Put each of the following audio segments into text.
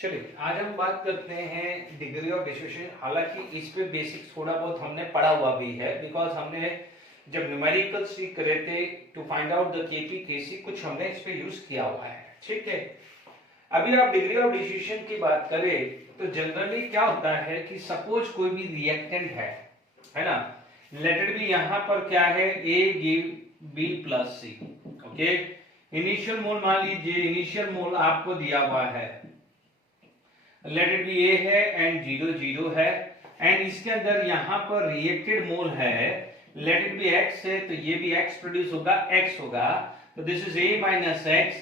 चलिए आज हम बात करते हैं डिग्री ऑफ डिसोसिएशन। हालांकि इस पे बेसिक्स थोड़ा बहुत हमने पढ़ा हुआ भी है, बिकॉज हमने जब न्यूमेरिकल्स भी करे थे to find out the KP KC, कुछ हमने इस पे यूज किया हुआ है। ठीक है, अभी आप डिग्री ऑफ डिसोसिएशन की बात करें तो जनरली क्या होता है कि सपोज कोई भी रिएक्टेंट है ना, लेट इट बी यहाँ पर क्या है, ए गिव बी प्लस सी। ओके, इनिशियल मोल मान लीजिए, इनिशियल मोल आपको दिया हुआ है, लेट इट बी ए है एंड 0 है, एंड इसके अंदर यहां पर रिएक्टेड मोल है, लेट इट बी एक्स है, तो ये भी एक्स प्रोड्यूस होगा, एक्स होगा, तो this is a minus x,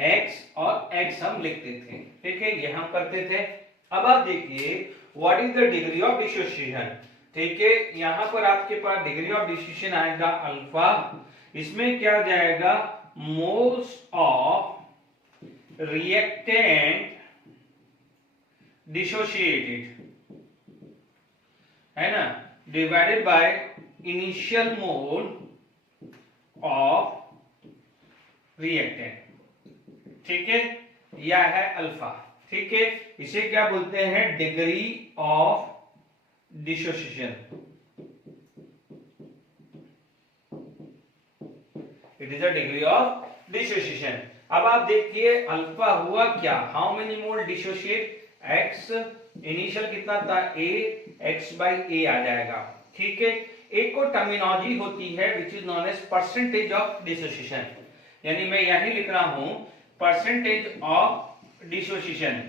x और एक्स हम लिखते थे। ठीक है, ये हम करते थे। अब आप देखिए what is the degree of dissociation. ठीक है, यहां पर आपके पास डिग्री ऑफ डिसोसिएशन आएगा अल्फा, इसमें क्या जाएगा, मोल्स ऑफ रिएक्टेंट डिसोसिएटेड है ना, divided by initial mole of reactant. ठीक है, यह है अल्फा। ठीक है, इसे क्या बोलते हैं, degree of dissociation. It is a degree of dissociation. अब आप देखिए अल्फा हुआ क्या, how many mole dissociate, x, initial कितना था a, x by a आ जाएगा। ठीक है, एक को टर्मिनोलॉजी होती है which is known as percentage of dissociation, यानी मैं यही लिख रहा हूं परसेंटेज ऑफ डिसोसिएशन।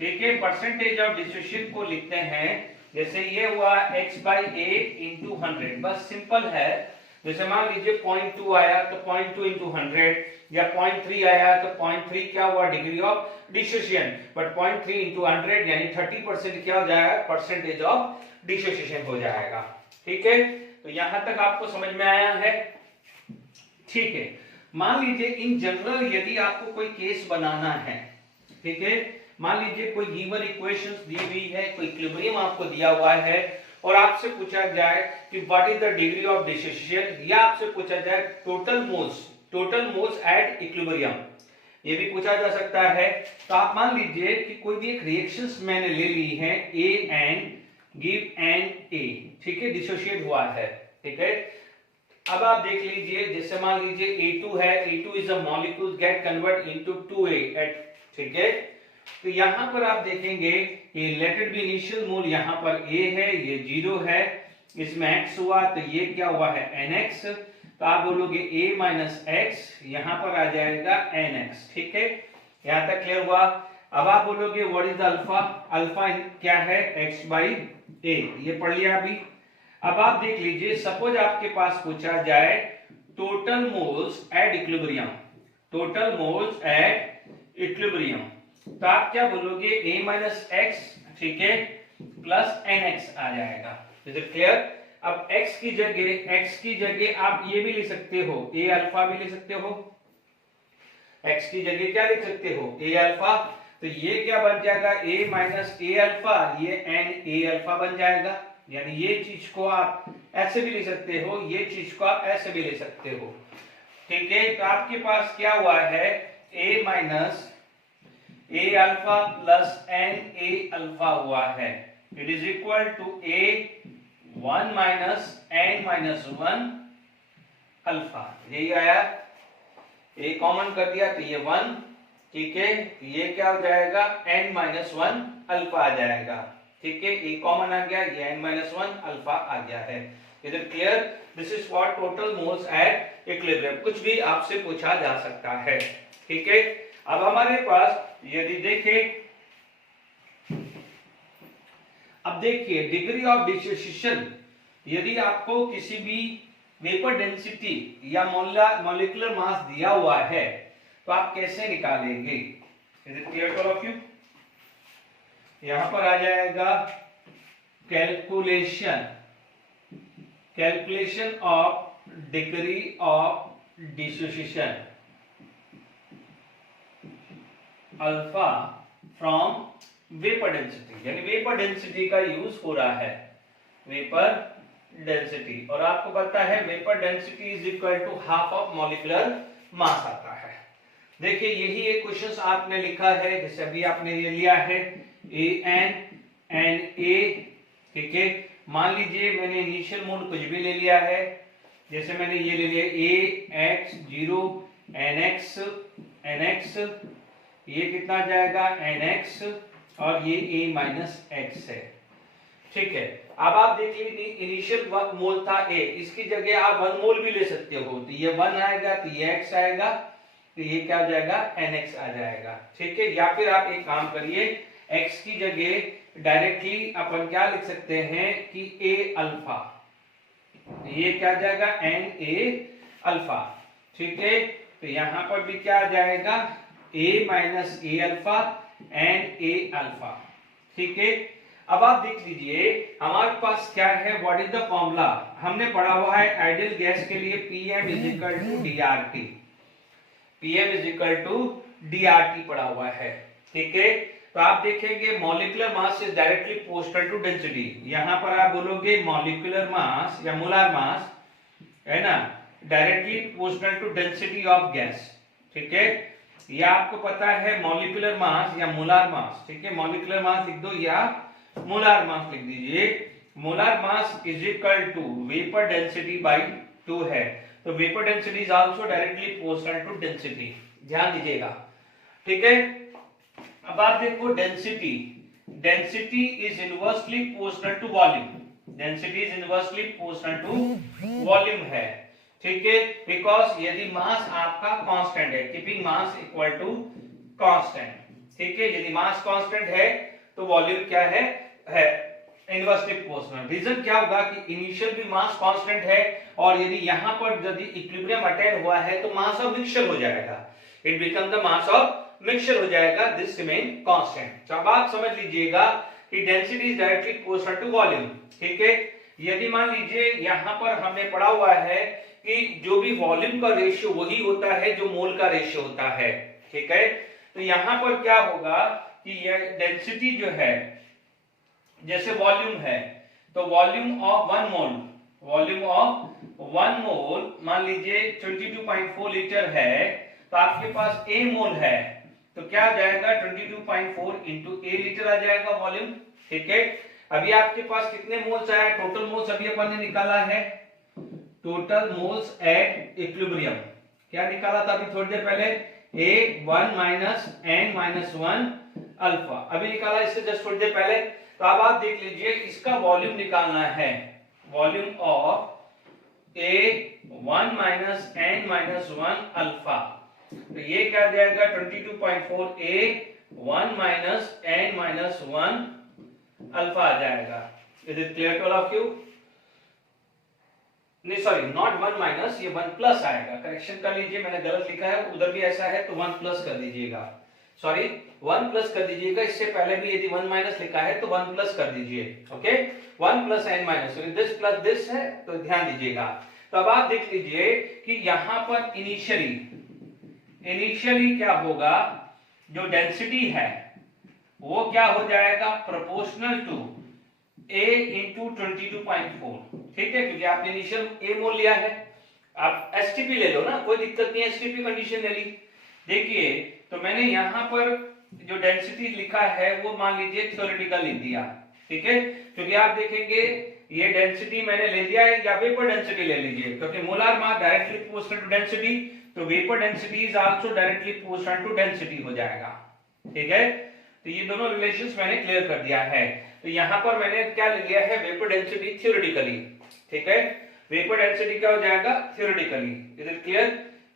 ठीक है, परसेंटेज ऑफ डिसोसिएशन को लिखते हैं जैसे ये हुआ x by a into 100, बस सिंपल है। जैसे मान लीजिए 0.2 आया तो 0.2 into 100, या 0.3 आया तो 0.3 क्या हुआ, degree of dissociation, but 0.3 into 100 यानी 30% क्या हो जाएगा, परसेंटेज ऑफ डिसोसिएशन हो जाएगा। ठीक है, तो यहां तक आपको समझ में आया है। ठीक है, मान लीजिए इन जनरल यदि आपको कोई केस बनाना है, ठीक है, मान लीजिए कोई गिवन इक्वेशंस दी हुई है, कोई इक्विलिब्रियम आपको दिया हुआ है और आपसे पूछा जाए कि what is the degree of dissociation, या आपसे पूछा जाए टोटल मोल्स एट इक्विलिब्रियम, ये भी पूछा जा सकता है। तो आप मान लीजिए कि कोई भी एक रिएक्शंस मैंने ले ली है, A and give n A, ठीक है, डिसोसिएट हुआ है। ठीक है, अब आप देख लीजिए, जैसे मान लीजिए A2 है, A2 is a molecule get convert into 2A at, ठीक है, तो यहां पर आप देखेंगे कि let it be initial mole, यहां पर A है, ये 0 है, इसमें x हुआ तो ये क्या हुआ है nx, तो आप बोलोगे a माइनस एक्स, यहां पर आ जाएगा nx। ठीक है, यहां तक क्लियर हुआ। अब आप बोलोगे what is the alpha, alpha क्या है, x बाई a, ये पढ़ लिया अभी। अब आप देख लीजिए, सपोज आपके पास पूछा जाए total moles at equilibrium, total moles at equilibrium, तो आप क्या बोलोगे, a माइनस एक्स, ठीक है, प्लस nx आ जाएगा। Is it clear. अब x की जगह आप ये भी लिख सकते हो, a अल्फा भी लिख सकते हो, x की जगह क्या लिख सकते हो, a अल्फा, तो ये क्या बन जाएगा, a माइनस a अल्फा, ये n a अल्फा बन जाएगा। यानी ये चीज को आप ऐसे भी लिख सकते हो, ये चीज को आप ऐसे भी लिख सकते हो। ठीक है, तो आपके पास क्या हुआ है, a minus a alpha plus n a alpha हुआ है, it is equal to a 1 minus n minus 1 alpha, यही आया, a कॉमन कर दिया तो ये 1, ठीक है, ये क्या हो जाएगा, n माइनस 1 अल्फा आ जाएगा। ठीक है, a कॉमन आ गया, ये n माइनस 1 अल्फा आ गया है। Is it clear. This is what total moles at equilibrium, कुछ भी आपसे पूछा जा सकता है। ठीक है, अब हमारे पास यदि देखें, अब देखिए डिग्री ऑफ डिसोसिएशन, यदि आपको किसी भी वेपर डेंसिटी या मॉलिक्यूलर मास दिया हुआ है तो आप कैसे निकालेंगे। Is it clear to all of you. यहां पर आ जाएगा calculation of degree of dissociation alpha from vapour density, यानी वेपर डेंसिटी का यूज हो रहा है, वेपर डेंसिटी, और आपको पता है vapour density is equal to half of molecular mass आता है। देखिए यही एक क्वेश्चन आपने लिखा है, जैसे अभी आपने ये लिया है AN ठीक है। मान लीजिए मैंने इनिशियल मोड कुछ भी ले लिया है, जैसे मैंने ये ले लिया AX0 NX, ये कितना जाएगा NX, और ये A माइनस एक्स है, ठीक है। अब आप देखिए इनिशियल मोल था A, इसकी जगह आप 1 मोल भी ले सकते हो, तो ये 1 आएगा, तो ये x आएगा, तो ये क्या आ जाएगा NX आ जाएगा, ठीक है। या फिर आप एक काम करिए, x की जगह डायरेक्टली अपन क्या लिख सकते हैं कि A अल्फा, ये क्या आ जाएगा Na अल्फा, ठीक है। तो यहां पर भी क्या आ जाएगा A minus A alpha and A alpha, ठीक है। अब आप देख लीजिए हमारे पास क्या है, व्हाट इज द फॉर्मूला, हमने पढ़ा हुआ है आइडियल गैस के लिए Pm is equal to DRT, Pm is equal to DRT पढ़ा हुआ है, ठीक है। तो आप देखेंगे molecular mass is directly proportional to density, यहां पर आप बोलोगे मॉलिक्यूलर मास या मोलर मास है ना, directly proportional to density of gas, ठीक है। ये आपको पता है मॉलिक्यूलर मास या मोलर मास, ठीक है। मॉलिक्यूलर मास लिख दो या मोलर मास लिख दीजिए। Molar mass is equal to vapour density by 2 है, तो vapour density is also directly proportional to density, ध्यान दीजिएगा, ठीक है। अब आप देखो density, density is inversely proportional to volume, density is inversely proportional to volume है, ठीक है। बिकॉज यदि मास आपका कांस्टेंट है, keeping mass equal to constant, ठीक है। यदि मास कांस्टेंट है तो वॉल्यूम क्या है इनवर्सली प्रोपोर्शनल। रीजन क्या होगा कि इनिशियल भी मास कांस्टेंट है, और यदि यहां पर यदि इक्विलिब्रियम अटेन हुआ है तो मास ऑफ मिक्सचर हो जाएगा, it become the mass of mixture हो जाएगा, दिस रिमेन कांस्टेंट। तो अब आप समझ लीजिएगा कि density is directly proportional to volume, ठीक है। यदि मान लीजिए यहां पर हमने पढ़ा हुआ है कि जो भी वॉल्यूम का रेशियो वही होता है जो मोल का रेशियो होता है, ठीक है। तो यहां पर क्या होगा कि ये डेंसिटी जो है, जैसे वॉल्यूम है तो volume of 1 mole, volume of 1 मोल मान लीजिए 22.4 लीटर है, तो आपके पास A मोल है, तो क्या आ जाएगा 22.4 इंटू A लीटर आ जाएगा वॉल्यूम, ठीक है। अभी आपके पास कितने मोल्स आया, टोटल मोल्स अभी अपन ने निकाला है, टोटल मोल्स एट इक्विलिब्रियम, क्या निकाला था अभी थोड़ी देर पहले, A1 minus N minus 1 alpha, अभी निकाला इससे जस्ट थोड़ी देर पहले। तो अब आप देख लीजिए इसका वॉल्यूम निकालना है, volume of A1 minus N minus 1 alpha, तो ये क्या जाएगा 22.4 A1 minus N minus 1 alpha आ जाएगा। Is it clear to all of you? नहीं सॉरी, नॉट 1 माइनस, ये 1 प्लस आएगा, करेक्शन कर लीजिए, मैंने गलत लिखा है, उधर भी ऐसा है तो 1 प्लस कर दीजिएगा, सॉरी 1 प्लस कर दीजिएगा, इससे पहले भी यदि 1 माइनस लिखा है तो 1 प्लस कर दीजिए, okay. 1 plus n minus, this plus this है, तो ध्यान दीजिएगा। तो अब आप देख लीजिए कि यहां पर इनिशियली क्या होगा, जो डेंसिटी है वो क्या हो जाएगा प्रोपोर्शनल टू A इंटू 22.4, ठीक है, क्योंकि आपने इनिशियल A मोल लिया है, आप STP ले लो ना, कोई दिक्कत नहीं है, STP कंडीशन ले ली। देखिए तो मैंने यहां पर जो डेंसिटी लिखा है वो मान लीजिए थ्योरेटिकल लिख दिया, ठीक है, क्योंकि आप देखेंगे ये डेंसिटी मैंने ले लिया है, या वेपर डेंसिटी ले लीजिए, क्योंकि molar mass directly proportional to density, तो vapour density is also directly proportional to density हो जाएगा, ठीक है। तो ये दोनों रिलेशंस मैंने क्लियर कर दिया है। तो यहां पर मैंने क्या ले लिया है, वेपर डेंसिटी थ्योरेटिकली, ठीक है, वेपर डेंसिटी क्या हो जाएगा थ्योरेटिकली, इज इट क्लियर?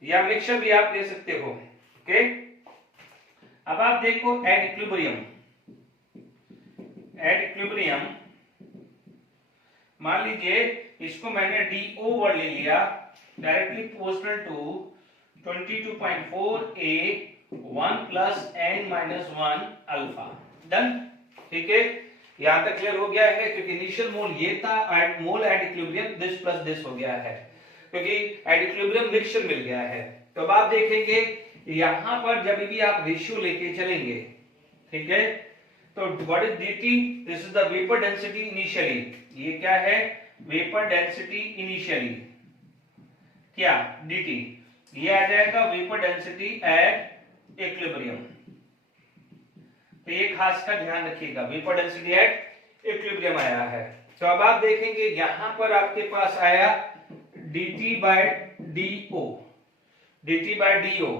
या मिक्सचर भी आप ले सकते हो, ओके। अब आप देखो एट इक्विलिब्रियम मान लीजिए इसको मैंने DO वर्ड ले लिया, directly proportional to 22.4 A1 plus N minus 1 alpha, done, ठीक है। यहां तक क्लियर हो गया है, क्योंकि इनिशियल मोल ये था, mole at equilibrium this plus this हो गया है, क्योंकि एट इक्विलिब्रियम मिक्सचर मिल गया है। तो अब आप देखेंगे यहां पर जब भी आप रेशियो लेके चलेंगे, ठीक है, तो what is dt, this is the vapour density initially, ये क्या है वेपर डेंसिटी इनिशियली, क्या dt, ये आ जाएगा वेपर डेंसिटी एट इक्विलिब्रियम। तो ये खास का ध्यान रखिएगा, वेपर डेंसिटी एट इक्विलिब्रियम आया है। तो अब आप देखेंगे यहां पर आपके पास आया dt by do, dt by do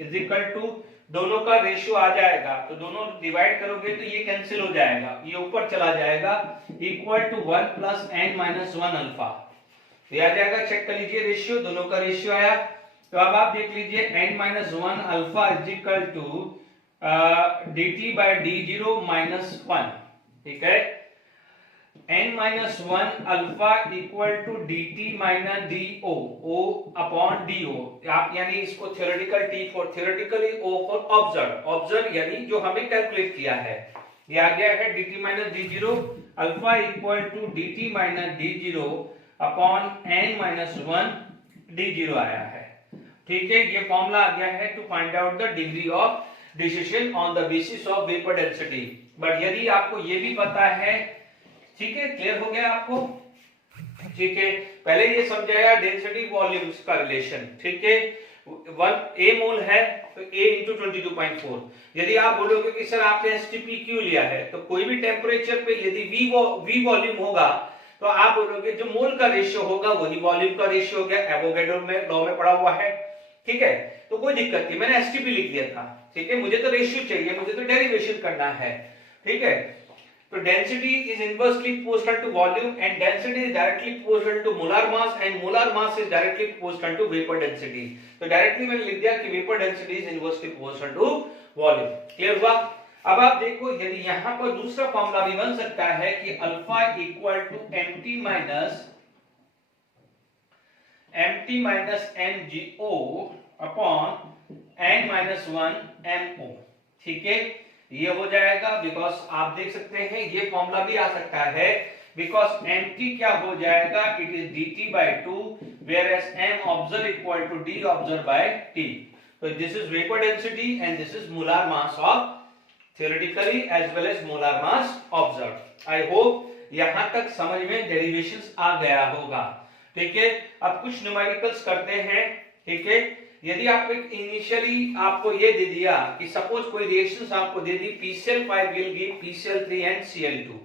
is equal to, दोनों का रेशियो आ जाएगा तो दोनों डिवाइड करोगे तो ये कैंसिल हो जाएगा, ये ऊपर चला जाएगा, equal to 1 plus n minus 1 alpha. तो आ जाएगा, चेक कर लीजिए रेशियो, दोनों का रेशियो आया। तो अब आप देख लीजिए n minus 1 alpha is equal to dt bye d0 minus 1, ठीक है। n minus 1 alpha equal to dt minus do, o upon do। आप यानी इसको theoretical t for theoretically, o for observe, observe यानी जो हमें कैलकुलेट किया है। ये आ गया है dt minus d0 alpha equal to dt minus d0 upon n minus 1 d0 आया है, ठीक है। ये फॉर्मूला आ गया है to find out the degree of dissociation on the basis of vapour density. But यदि आपको ये भी पता है, ठीक है, क्लियर हो गया आपको, ठीक है। पहले ये समझाया डेंसिटी वॉल्यूम्स का रिलेशन, ठीक है। 1 a मोल है तो a इंटू 22.4। यदि आप बोलोगे कि सर आपने एसटीपी क्यों लिया है, तो कोई भी टेम्परेचर पे यदि v वॉल्यूम होगा तो आप बोलोगे जो मोल का रेशियो होगा वही वॉल्यूम का रेशियो हो गया, एवोगैड्रो में लॉ में पढ़ा हुआ है, ठीक है। तो कोई दिक्कत नहीं, मैंने एसटीपी लिख दिया था, ठीक है। मुझे तो रेशियो चाहिए, मुझे तो डेरिवेशन करना है, ठीक है। तो density is inversely proportional to volume and density is directly proportional to molar mass and molar mass is directly proportional to vapor density। तो डायरेक्टली मैंने लिख दिया कि vapor density is inversely proportional to volume। Clear हुआ? अब आप देखो यदि यहां पर दूसरा फॉर्मूला भी बन सकता है कि alpha equal to mt minus mgo upon n minus 1 mo, ठीक है। ये हो जाएगा, बिकॉज आप देख सकते हैं ये फॉर्मूला भी आ सकता है, बिकॉज mt क्या हो जाएगा, it is dt by 2 whereas m observe equal to d observe by t। तो this is vapour density and this is molar mass of theoretically as well as molar mass observed। I hope यहां तक समझ में derivations आ गया होगा, ठीक है। अब कुछ न्यूमेरिकल्स करते हैं, ठीक है। यदि आप एक इनिशियली आपको ये दे दिया कि सपोज कोई रिएक्शंस आपको दे दी, PCl5 will give PCl3 and Cl2।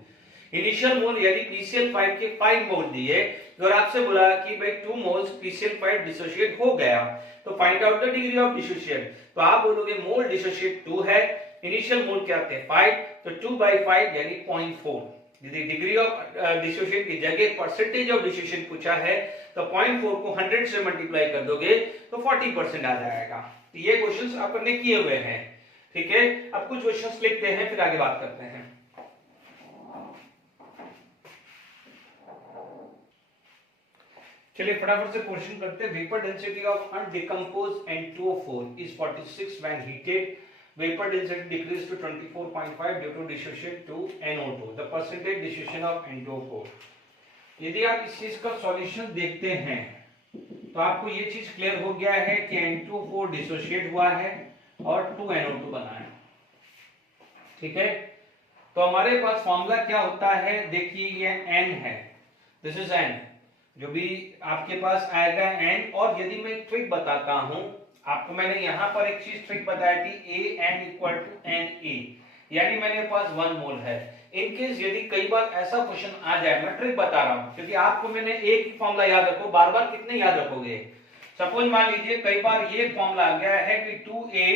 Initial मोल यदि PCl5 के 5 मोल दिए और आपसे बोला कि भाई 2 मोल्स PCl5 डिसोशिएट हो गया, तो find out the degree of dissociation. तो आप बोलोगे मोल डिसोशिएट 2 है, इनिशियल मोल क्या थे 5, तो 2 by 5 यानी 0.4। यदि डिग्री ऑफ डिसोसिएशन की जगह परसेंटेज ऑफ डिसोसिएशन पूछा है तो 0.4 को 100 से मल्टीप्लाई कर दोगे तो 40% आ जाएगा। तो ये क्वेश्चंस आपने किए हुए हैं, ठीक है। अब कुछ क्वेश्चंस लिखते हैं फिर आगे बात करते हैं। चलिए फटाफट से क्वेश्चन करते हैं। Vapour density of undecomposed N2O4 is 46 when heated। Vapor density decreased to 24.5 due to dissociation to NO2। The percentage dissociation of N2O4। यदि आप इस चीज का सॉल्यूशन देखते हैं तो आपको ये चीज क्लियर हो गया है कि N2O4 डिसोशिएट हुआ है और 2NO2 बना है, ठीक है। तो हमारे पास फॉर्मूला क्या होता है, देखिए ये N है, दिस इज N, जो भी आपके पास आएगा N। और यदि मैं एक ट्रिक बताता हूं आपको, मैंने यहां पर एक चीज ट्रिक बताई थी AN इक्वल टू NA, यानी मेरे पास 1 मोल है। इन केस यदि कई बार ऐसा क्वेश्चन आ जाए, मैं ट्रिक बता रहा हूं क्योंकि आपको मैंने एक ही फॉर्मूला याद रखो, बार बार कितने याद रखोगे। सपोज मान लीजिए कई बार ये फॉर्मूला आ गया है कि 2A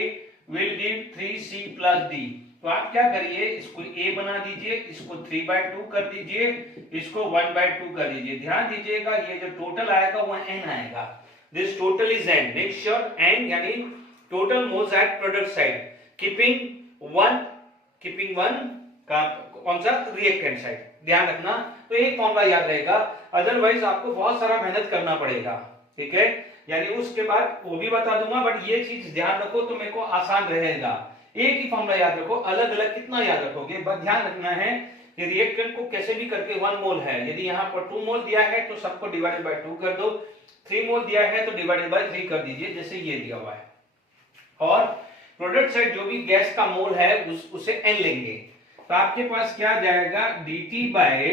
will give 3C plus D, तो आप क्या करिए, इसको A बना दीजिए, इसको 3/2 कर दीजिए, इसको 1/2 कर दीजिए। ध्यान दीजिएगा ये जो टोटल आएगा वो N आएगा। This total is N। Make sure N यानी total moles at product side, keeping one का कौन सा रिएक्टेंट साइड, ध्यान रखना। तो एक फॉर्मूला याद रहेगा, अदरवाइज आपको बहुत सारा मेहनत करना पड़ेगा, ठीक है। यानी उसके बाद वो भी बता दूंगा, बट ये चीज ध्यान रखो तो मेरे को आसान रहेगा। एक ही फॉर्मूला याद रखो, अलग अलग कितना याद रखोगे, बस ध्यान रखना है कि रिएक्टेंट को कैसे भी करके 1 मोल है, यदि यहाँ पर 2 मोल दिया है तो सबको डिवाइडेड बाय 2 कर दो, 3 मोल दिया है तो डिवाइडेड बाय 3 कर दीजिए, जैसे ये दिया हुआ है। और प्रोडक्ट साइड जो भी गैस का मोल है उसे n लेंगे, तो आपके पास क्या जाएगा, dt bye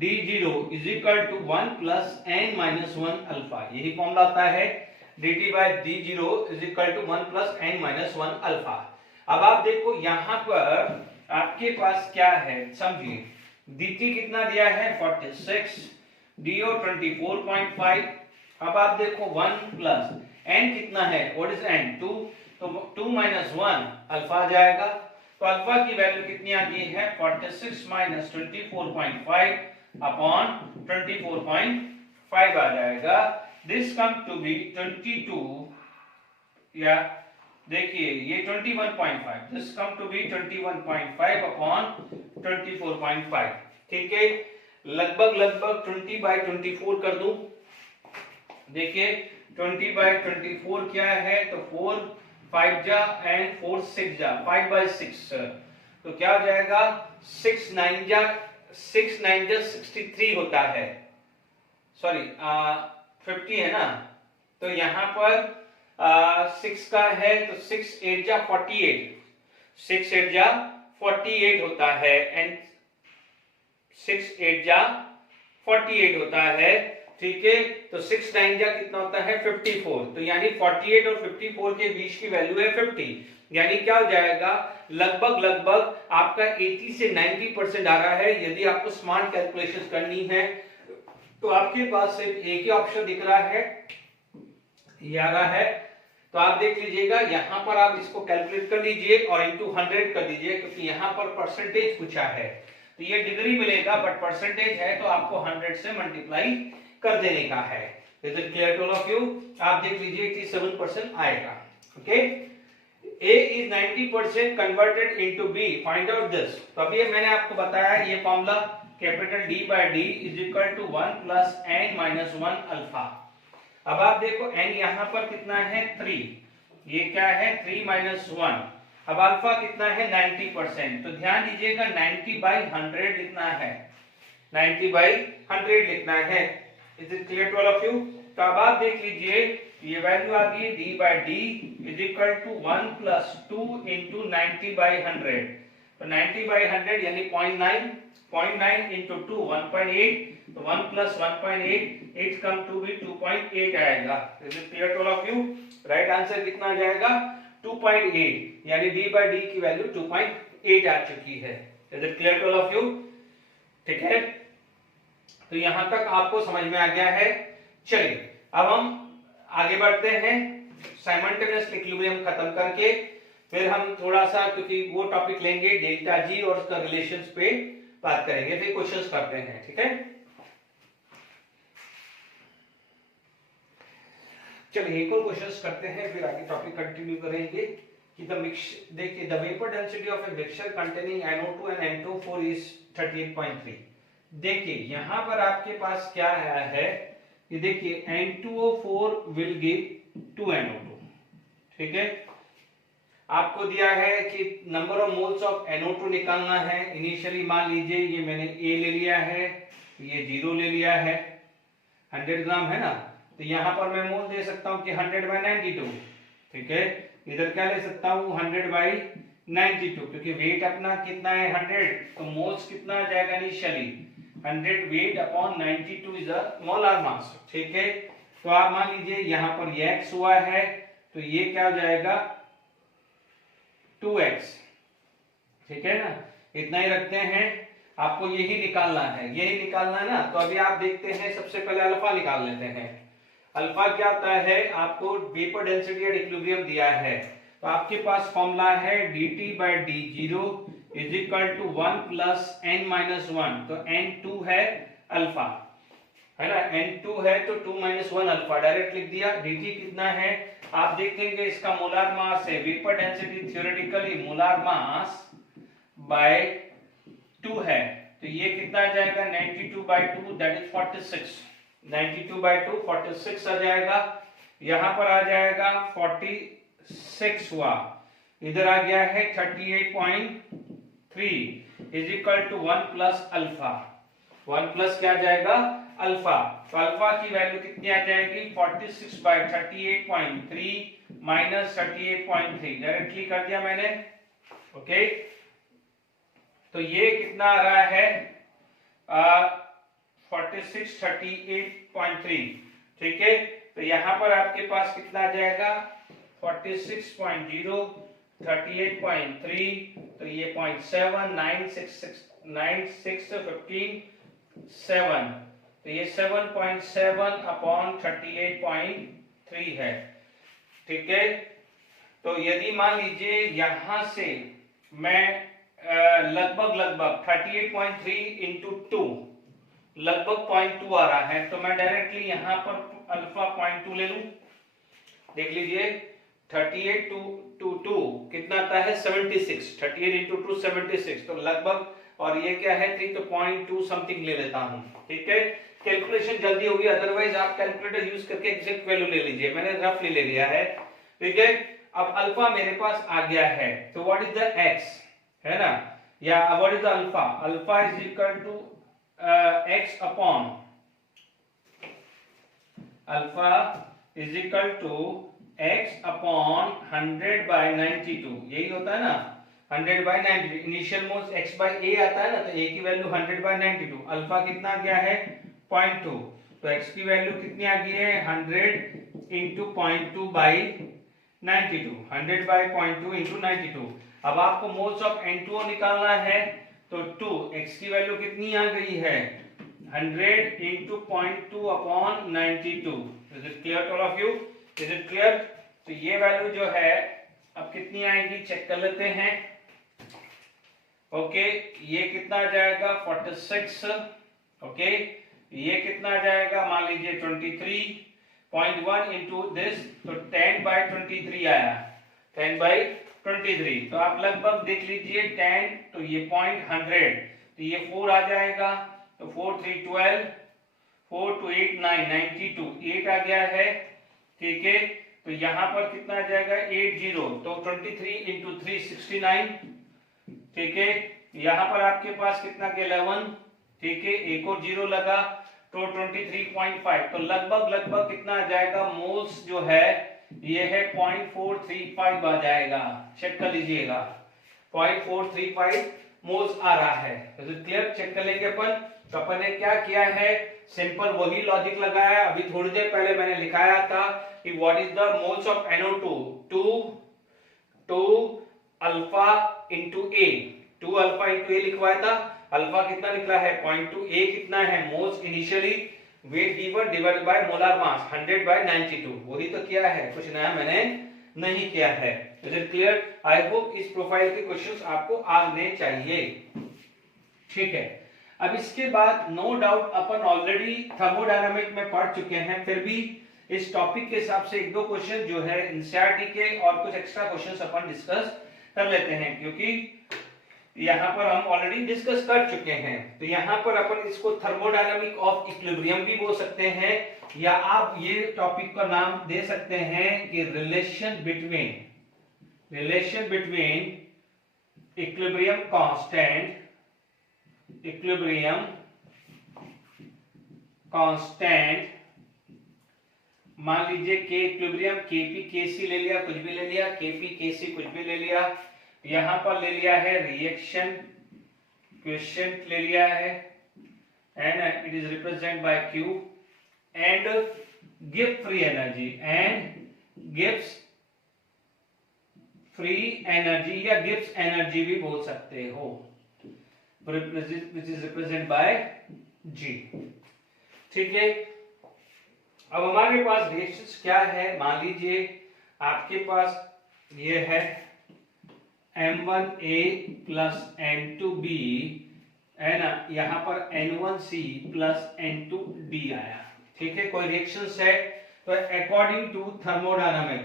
d0 is equal to 1 plus n minus 1 alpha. यही फॉर्मूला आता है dt by d0 is equal to 1 plus n minus 1 alpha. अब आप देखो यहाँ पर आपके पास क्या है, समझिए dt कितना दिया है 46, do 24.5। अब आप देखो 1 प्लस n कितना है, व्हाट इज n 2, तो 2 माइनस 1 अल्फा आ जाएगा। तो अल्फा की वैल्यू कितनी आ गई है 46 माइनस 24.5 अपॉन 24.5 आ जाएगा। दिस कम टू बी 22, या देखिए ये 21.5, this come to be 21.5 upon 24.5। ठीक है, लगभग 20/24 कर दूं। देखिए 20/24 क्या है, तो 4 5 जा एंड 4 6 जा 5/6, तो क्या हो जाएगा 6 9 जा 63 होता है, सॉरी 50 है ना, तो यहाँ पर 6 का है तो 6 8 जा 48, 6 8 जा 48 होता है एंड 6 8 जा 48 होता है। ठीक है, तो 6 9 जा कितना होता है 54, तो यानी 48 और 54 के बीच की वैल्यू है 50, यानी क्या हो जाएगा लगभग आपका 80 से 90% आ रहा है। यदि आपको स्मार्ट कैलकुलेशन करनी है तो आपके पास सिर्फ एक ही ऑप्शन दिख रहा है, ये आ रहा है, तो आप देख लीजिएगा यहाँ पर आप इसको कैलकुलेट कर लीजिए और इनटू 100 कर दीजिए, क्योंकि यहाँ पर परसेंटेज पूछा है तो ये डिग्री मिलेगा, बट परसेंटेज है तो आपको 100 से मल्टीप्लाई कर देने का है। Is it clear to all of you? आप देख लीजिए 87% आएगा। Okay, A is 90% converted into B, find out this। तो अभी मैंने आपको बताया ये formula capital D by D is equal to 1 plus n minus 1 alpha. अब आप देखो n यहाँ पर कितना है 3, ये क्या है 3 minus 1, अब अल्फा कितना है 90%, तो ध्यान दीजिएगा 90/100 लिखना है, 90/100 लिखना है। Is it clear to all of you? तो अब आप देख लीजिए ये वैल्यू आ गई d by d is equal to 1 plus 2 into 90/100, तो 90/100 यानी 0.9 into 2 1.8, तो 1 plus 1.8 it come to be 2.8 आएगा। Is it clear to all of you? Right answer कितना आ जाएगा 2.8, यानी d by d की वैल्यू 2.8 आ चुकी है। Is it clear to all of you? ठीक है, तो यहां तक आपको समझ में आ गया है। चलिए अब हम आगे बढ़ते हैं, साइमल्टेनियस इक्विलिब्रियम खत्म करके फिर हम थोड़ा सा, क्योंकि वो टॉपिक लेंगे डेल्टा जी और उसका रिलेशंस पे बात करेंगे, फिर क्वेश्चंस करते हैं। ठीक है, चलिए एक और क्वेश्चंस करते हैं फिर आगे टॉपिक कंटिन्यू करेंगे। कि द मिक्स, देखिए the vapour density of a mixture containing NO2 and N2O4 is 38.3। देखिए यहां पर आपके पास क्या आया है कि देखिए N2O4 विल गिव 2 NO2। ठीक है, आपको दिया है कि number of moles of NO2 निकालना है। इनिशियली मान लीजिए ये मैंने A ले लिया है, ये 0 ले लिया है, 100 ग्राम है ना, तो यहां पर मैं मोल दे सकता हूं कि 100/92। ठीक है, इधर क्या ले सकता हूं 100/92, क्योंकि वेट अपना कितना है 100, तो मोल्स कितना आ जाएगा initially 100 weight upon 92 is a molar mass। ठीक है, तो आप मान लीजिए यहाँ पर ये x हुआ है, तो ये क्या हो जाएगा 2x। ठीक है ना, इतना ही रखते हैं, आपको यही निकालना है, यही निकालना है ना। तो अभी आप देखते हैं, सबसे पहले अल्फा निकाल लेते हैं। अल्फा क्या होता है, आपको वेपर डेंसिटी एट इक्विलिब्रियम दिया है, तो आपके पास फॉर्मूला है dt/d0 is equal to 1 plus n minus 1, तो n2 है अल्फा, है ना, n2 है तो 2 माइनस 1 अल्फा डायरेक्ट लिख दिया। dt कितना है आप देखेंगे, इसका मोलार मास है, vapour density theoretically molar mass by 2 है, तो ये कितना आ जाएगा 92/2 दैट इज 46, 92/2 46 आ जाएगा। यहां पर आ जाएगा 46 हुआ, इधर आ गया है 38.3 is equal to 1 plus alpha, 1 plus क्या जाएगा अल्फा, तो अल्फा की वैल्यू कितनी आ जाएगी 46/38.3 माइनस 38.3, डायरेक्टली कर दिया मैंने। ओके, तो ये कितना आ रहा है 46 38.3। ठीक है, तो यहाँ पर आपके पास कितना आ जाएगा 46.0, 38.3, तो ये 0.7, 9, 6, 15, 7, तो ये 7.7 अपॉन 38.3 है। ठीक है, तो यदि मान लीजिए यहां से मैं लगभग 38.3 इंटू 2 लगभग 0.2 आ रहा है, तो मैं डायरेक्टली यहां पर अल्फा 0.2 ले लूं। देख लीजिए 38 टू 2 कितना आता है 76, 38 इंटू 2 76, तो लगभग, और ये क्या है 3, तो 0.2 समथिंग ले लेता हूं। ठीक है, कैलकुलेशन जल्दी होगी, अदरवाइज आप कैलकुलेटर यूज करके एग्जैक्ट वैल्यू ले लीजिए, मैंने रफली ले लिया है। ठीक है, अब अल्फा मेरे पास आ गया है, तो व्हाट इज द एक्स, है ना, या what is the alpha, alpha is equal to x upon alpha is equal to x upon 100/92, यही होता है ना 100/92, initial moles x by a आता है ना, तो a की वैल्यू 100/92, अल्फा कितना आ गया है 0.2, तो x की वैल्यू कितनी आ गई है 100 इंटू 0.2/92, 100/0.2 इंटू 92। अब आपको मोल्स ऑफ N2O निकालना है, तो 2 x की वैल्यू कितनी आ गई है 100 into 0.2 upon 92। Is it clear to all of you, is it clear? तो ये वैल्यू जो है अब कितनी आएगी चेक कर लेते हैं। ओके, ये कितना आ जाएगा 46, ओके, ये कितना आ जाएगा मान लीजिए 23.1 इंटू दिस, तो 10/23 आया, 10/23, तो आप लगभग देख लीजिए 10, तो ये 0.100, तो ये 4 आ जाएगा, तो 4 3 12, 4 2 8 9 92, 8 आ गया है। ठीक है, तो यहाँ पर कितना आ जाएगा 80, तो 23 इंटू 3 69। ठीक है, यहाँ पर आपके पास कितना के 11, ठीक है, एक और 0 लगा, तो 23.5, तो लगभग कितना आ जाएगा मोल्स जो है ये है 0.435 आ जाएगा, चेक कर लीजिएगा 0.435 मोल्स आ रहा है। क्लियर, चेक कर लेंगे अपन। तो अपन ने क्या किया है, सिंपल वही लॉजिक लगाया, अभी थोड़ी देर पहले मैंने लिखाया था कि what is the moles of NO2, 2 alpha into a, 2 alpha into a लिखवाया था, अल्फा कितना निकला है 0.2, ए कितना है moles initially, wait given divided by molar mass 100/92, वही तो किया है, कुछ नया मैंने नहीं किया है। Is it clear? I hope इस प्रोफाइल के क्वेश्चंस आपको आने चाहिए। ठीक है, अब इसके बाद नो डाउट अपन ऑलरेडी थर्मोडायनामिक में पढ़ चुके हैं, फिर भी इस टॉपिक के हिसाब से एक दो क्वेश्चन जो है एनसीईआरटी के और कुछ एक्स्ट्रा क्वेश्चंस अपन डिस्कस कर लेते हैं, क्योंकि यहाँ पर हम ऑलरेडी डिस्कस कर चुके हैं। तो यहाँ पर अपन इसको थर्मोडायनामिक ऑफ इक्विलिब्रियम भी बोल सकते हैं, या आप ये टॉपिक का नाम दे सकते हैं कि रिलेशन बिटवीन इक्विलिब्रियम कांस्टेंट, मान लीजिए के इक्विलिब्रियम, केपी केसी ले लिया, कुछ भी ले लिया, केपी केसी कुछ भी ले लिया, यहां पर ले लिया है रिएक्शन क्वेश्चन ले लिया है, and it is represent by Q, and give free energy, या गिव्स एनर्जी भी बोल सकते हो, which is represented by G। ठीक है, अब हमारे पास रिएक्शंस क्या है, मान लीजिए आपके पास ये है M1A प्लस N2B, है ना, यहाँ पर N1C प्लस N2D आया। ठीक है, कोई रिएक्शंस है, तो अकॉर्डिंग टू थर्मोडायनामिक,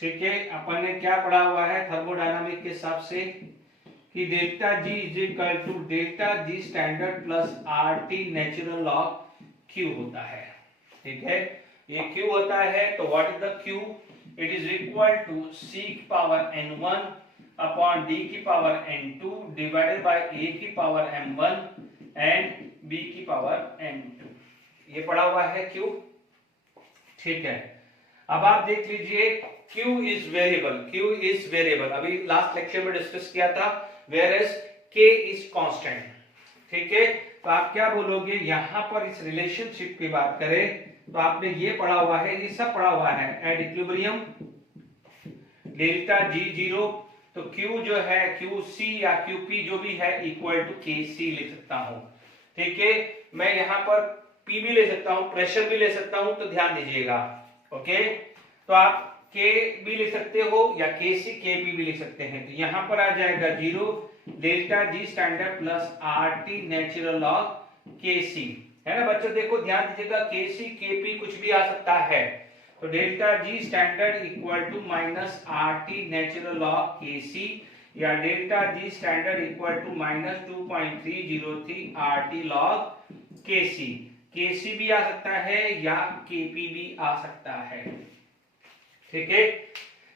ठीक है, अपन ने क्या पढ़ा हुआ है थर्मोडायनामिक के हिसाब से कि delta G is equal to delta G standard plus RT natural log Q होता है। ठीक है, ये Q होता है, तो what is the Q, it is equal to C की पावर N1 अपॉन D की power N2 divided by A की पावर M1 एंड B की पावर N2, ये पढ़ा हुआ है Q। ठीक है, अब आप देख लीजिए Q इज वेरिएबल, अभी लास्ट लेक्चर में डिस्कस किया था, whereas K इज कांस्टेंट। ठीक है, तो आप क्या बोलोगे, यहां पर इस रिलेशनशिप की बात करें तो आपने ये पढ़ा हुआ है, ये सब पढ़ा हुआ है, at equilibrium delta G zero, तो Q जो है QC या QP जो भी है इक्वल टू KC लिख सकता हूं। ठीक है, मैं यहां पर P भी ले सकता हूं, प्रेशर भी ले सकता हूं, तो ध्यान दीजिएगा। ओके, तो आप K भी लिख सकते हो या KC KP भी लिख सकते हैं। तो यहां पर आ जाएगा 0 delta G standard plus RT natural log KC, है ना बच्चों। देखो ध्यान दीजिएगा, KC KP कुछ भी आ सकता है, तो delta G standard equal to minus RT natural log KC, या delta G standard equal to minus 2.303 RT log KC। KC भी आ सकता है या KP भी आ सकता है। ठीक है,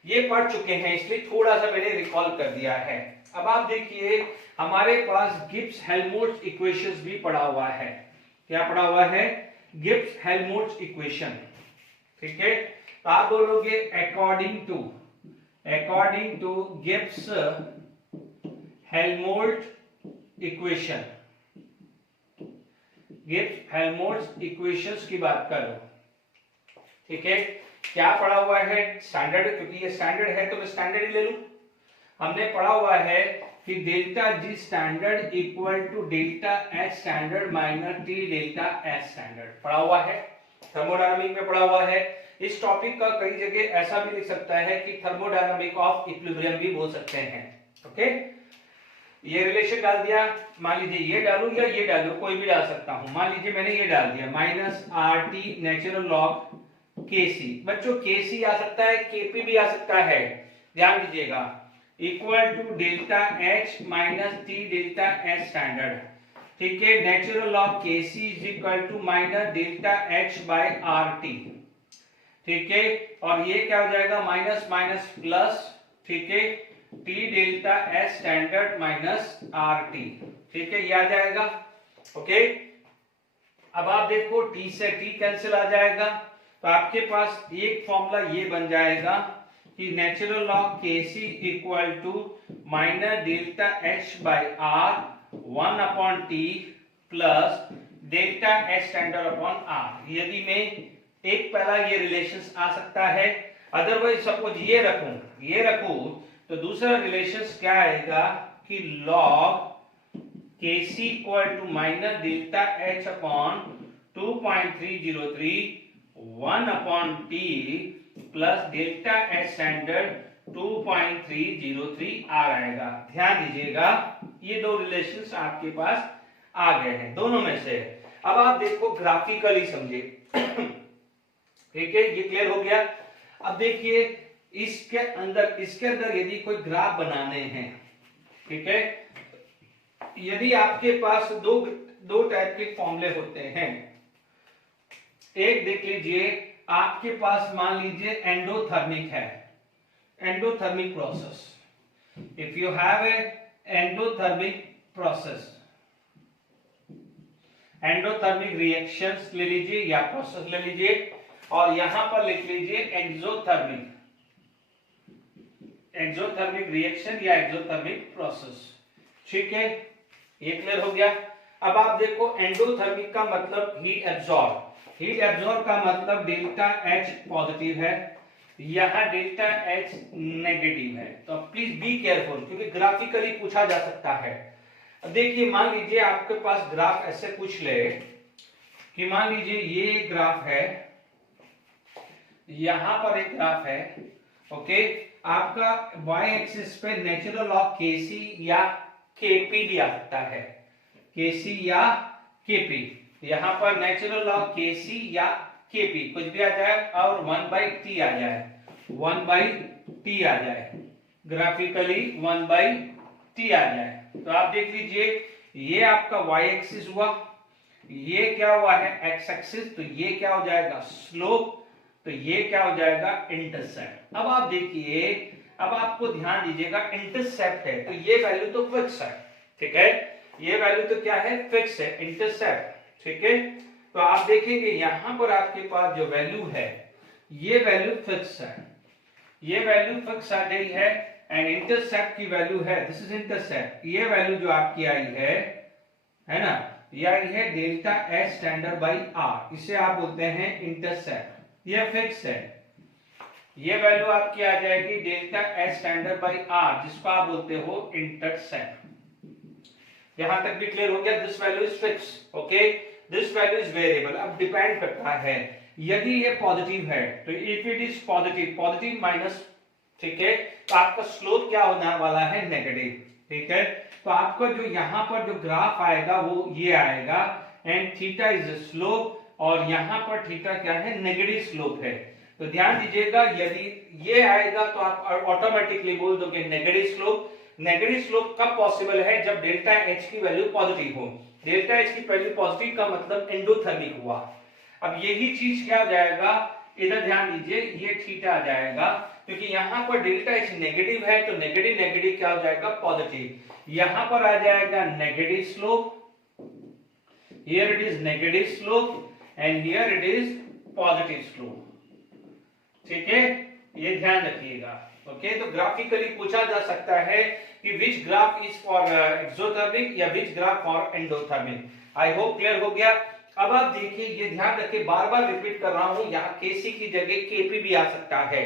ये पढ़ चुके हैं इसलिए थोड़ा सा मैंने रिकॉल कर दिया है। अब आप देखिए हमारे पास गिब्स हेल्महोल्ट्ज इक्वेशंस भी पढ़ा हुआ है। क्या पढ़ा हुआ है, गिब्स हेल्महोल्ट्ज इक्वेशन। ठीक है, तो आप बोलोगे according to Gibbs Helmholtz equation, Gibbs Helmholtz equations की बात करो। ठीक है, क्या पढ़ा हुआ है, स्टैंडर्ड, क्योंकि ये स्टैंडर्ड है तो मैं स्टैंडर्ड ही ले लूं। हमने पढ़ा हुआ है कि delta G standard equal to delta H standard minus T delta H standard पढ़ा हुआ है, थर्मोडायनामिक में पढ़ा हुआ है। इस टॉपिक का कई जगह ऐसा भी लिख सकता है कि थर्मोडायनामिक ऑफ इक्विलिब्रियम भी बोल सकते हैं। ओके, ये रिलेशन डाल दिया, मान लीजिए ये डालूं या ये डालूं, कोई भी डाल सकता हूं। मान लीजिए मैंने ये डाल दिया minus RT natural log KC। बच्चों KC आ सकता है, KP भी आ सकता है, ध्यान दीजिएगा, equal to delta H minus T delta H standard. ठीक है, natural log KC is equal to minus delta H by RT। ठीक है, और ये क्या हो जाएगा, माइनस माइनस प्लस, ठीक है, T delta H standard minus RT। ठीक है, ये आ जाएगा। ओके, अब आप देखो T से T कैंसिल आ जाएगा, तो आपके पास एक फॉर्मूला ये बन जाएगा कि natural log KC equal to minus delta H by R 1 upon T plus delta H standard upon R। यदि मैं एक पहला ये रिलेशंस आ सकता है, अदरवाइज सपोज ये रखूं तो दूसरा रिलेशंस क्या आएगा कि log KC equal to minus delta H upon 2.303 1 upon T plus delta H standard 2.303 R आएगा। ध्यान दीजिएगा, ये दो रिलेशंस आपके पास आ गए हैं, दोनों में से। अब आप देखो ग्राफिकली समझे। ठीक है, ये क्लियर हो गया। अब देखिए इसके अंदर यदि कोई ग्राफ बनाने हैं, ठीक है, यदि आपके पास दो टाइप के फॉर्मूले होते हैं। एक देख लीजिए, आपके पास मान लीजिए एंडोथर्मिक है, endothermic process. If you have a endothermic process, endothermic reactions ले लीजिए या प्रोसेस ले लीजिए, और यहां पर लिख लीजिए एक्सोथर्मिक रिएक्शन या एक्सोथर्मिक प्रोसेस। ठीक है, ये क्लियर हो गया। अब आप देखो एंडोथर्मिक का मतलब हीट एब्जॉर्ब, हीट एब्जॉर्ब का मतलब डेल्टा H पॉजिटिव है, यहां डेल्टा H नेगेटिव है। तो प्लीज बी केयरफुल, क्योंकि ग्राफिकली पूछा जा सकता है। अब देखिए मान लीजिए आपके पास ग्राफ ऐसे पूछ ले कि मान लीजिए ये ग्राफ है, यहां पर एक ग्राफ है। ओके, आपका y एक्सिस पे नेचुरल लॉग KC या KP भी आ सकता है, KC या KP। यहां पर नेचुरल लॉग KC या KP कुछ भी आ जाए और 1/T आ जाए, 1/T आ जाए, ग्राफिकली 1/T आ जाए। तो आप देख लीजिए ये आपका y एक्सिस हुआ, ये क्या हुआ है x एक्सिस, तो ये क्या हो जाएगा स्लोप, तो ये क्या हो जाएगा इंटरसेप्ट। अब आप देखिए, अब आपको ध्यान दीजिएगा, इंटरसेप्ट है तो ये वैल्यू तो फिक्स है। ठीक है, ये वैल्यू तो क्या है, फिक्स है, इंटरसेप्ट। ठीक है, तो आप देखेंगे यहां पर आपके पास जो वैल्यू है ये वैल्यू फिक्स है, ये वैल्यू फिक्स आ गई है, एंड इंटरसेप्ट की वैल्यू है, दिस इज इंटरसेप्ट, ये वैल्यू जो आपकी आई है ना, या ये delta H standard by R, इसे आप बोलते हैं इंटरसेप्ट। ये फिक्स है, ये वैल्यू आपकी आ जाएगी delta H standard by R, जिसको आप बोलते हो इंटरसेप्ट। यहां तक भी क्लियर हो गया? This value is fix, okay. This value is variable. अब डिपेंड करता है, यदि ये पॉजिटिव है तो if it is positive, positive minus, ठीक है, तो आपका स्लोप क्या होने वाला है? नेगेटिव, ठीक है। तो आपको जो यहाँ पर जो ग्राफ आएगा वो ये आएगा, एंड थीटा इज स्लोप, और यहाँ पर थीटा क्या है? नेगेटिव स्लोप है। तो ध्यान दीजिएगा, यदि ये आएगा तो आप ऑटोमेटिकली बोल दोगे नेगेटिव स्लोप। नेगेटिव स्लोप कब पॉसिबल है? जब डेल्टा एच की वैल्यू पॉजिटिव हो। डेल्टा एच की वैल्यू पॉजिटिव का मतलब एंडोथर्मिक हुआ। अब यही चीज क्या आ जाएगा? इधर ध्यान दीजिए, ये थीटा आ जाएगा, क्योंकि यहाँ पर डेल्टा एच नेगेटिव है, तो नेगेटिव नेगेटिव क्या हो जाएगा? पॉजिटिव। यहां पर आ जाएगा negative slope, here it is negative slope, and here it is positive slope, ठीक है। ये ध्यान रखिएगा, ओके। तो ग्राफिकली पूछा जा सकता है कि which graph is for exothermic या which graph for endothermic. I hope clear हो गया। अब आप देखिए, ये ध्यान रखिए, बार बार रिपीट कर रहा हूं, यहाँ केसी की जगह केपी भी आ सकता है,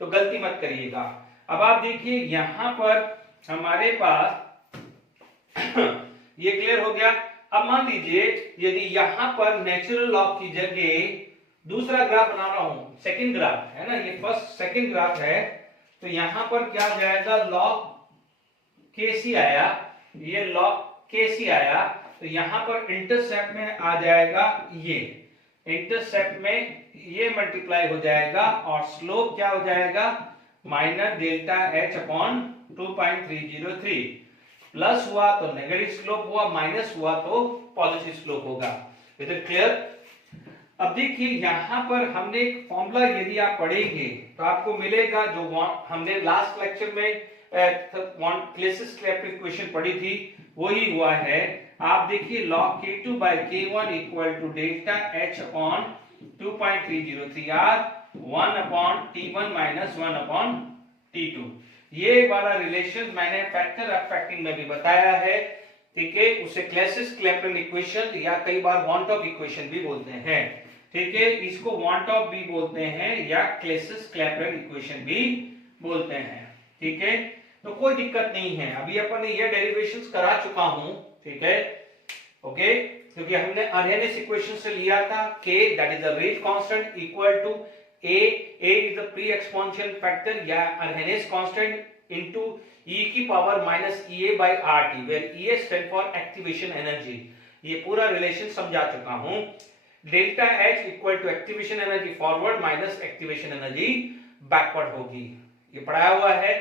तो गलती मत करिएगा। अब आप देखिए, यहां पर हमारे पास ये क्लियर हो गया। अब मान लीजिए, यदि यहां पर नेचुरल लॉग की जगह दूसरा ग्राफ बना रहा हूं, सेकंड ग्राफ है ना, ये फर्स्ट सेकंड ग्राफ है, तो यहां पर क्या आ जाएगा? लॉग केसी आया, ये लॉग केसी आया, तो यहां पर इंटरसेप्ट में आ जाएगा, ये इंटरसेप्ट में ये मल्टीप्लाई हो जाएगा, और स्लोप क्या हो जाएगा? Minus delta H upon 2.303। Plus हुआ तो नेगेटिव स्लोप हुआ, माइनस हुआ तो पॉजिटिव स्लोप होगा। इधर क्लियर? अब देखिए, यहां पर हमने एक फॉर्मूला यदि आप पढ़ेंगे तो आपको मिलेगा, जो हमने लास्ट लेक्चर में क्लेसिस क्लैपेरॉन इक्वेशन पढ़ी थी, वही हुआ है। आप देखिए, log k2 by k1 equal to delta h upon 2.303r 1 upon t1 minus 1 upon t2। ये वाला रिलेशन मैंने फैक्टर ऑफ फैक्टिंग में भी बताया है, ठीक है। उसे क्लेसिस क्लैपेरॉन इक्वेशन या कई बार वांट ऑफ इक्वेशन भी बोलते हैं, ठीक है। इसको वांट ऑफ भी बोलते हैं या क्लेसिस क्लैपेरॉन इक्वेशन भी बोलते हैं, ठीक है। तो कोई दिक्कत नहीं है, अभी अपन ने ये डेरिवेशंस करा चुका हूं, ठीक है, ओके। क्योंकि हमने अर्हेनियस इक्वेशन से लिया था k that is the rate constant equal to a is the pre exponential factor या अर्हेनियस कांस्टेंट इनटू e की power minus ea by rt, where ea stand for activation energy. ये पूरा relation समझा चुका हूं। Delta h equal to activation energy forward minus activation energy backward होगी, ये पढ़ाया हुआ है।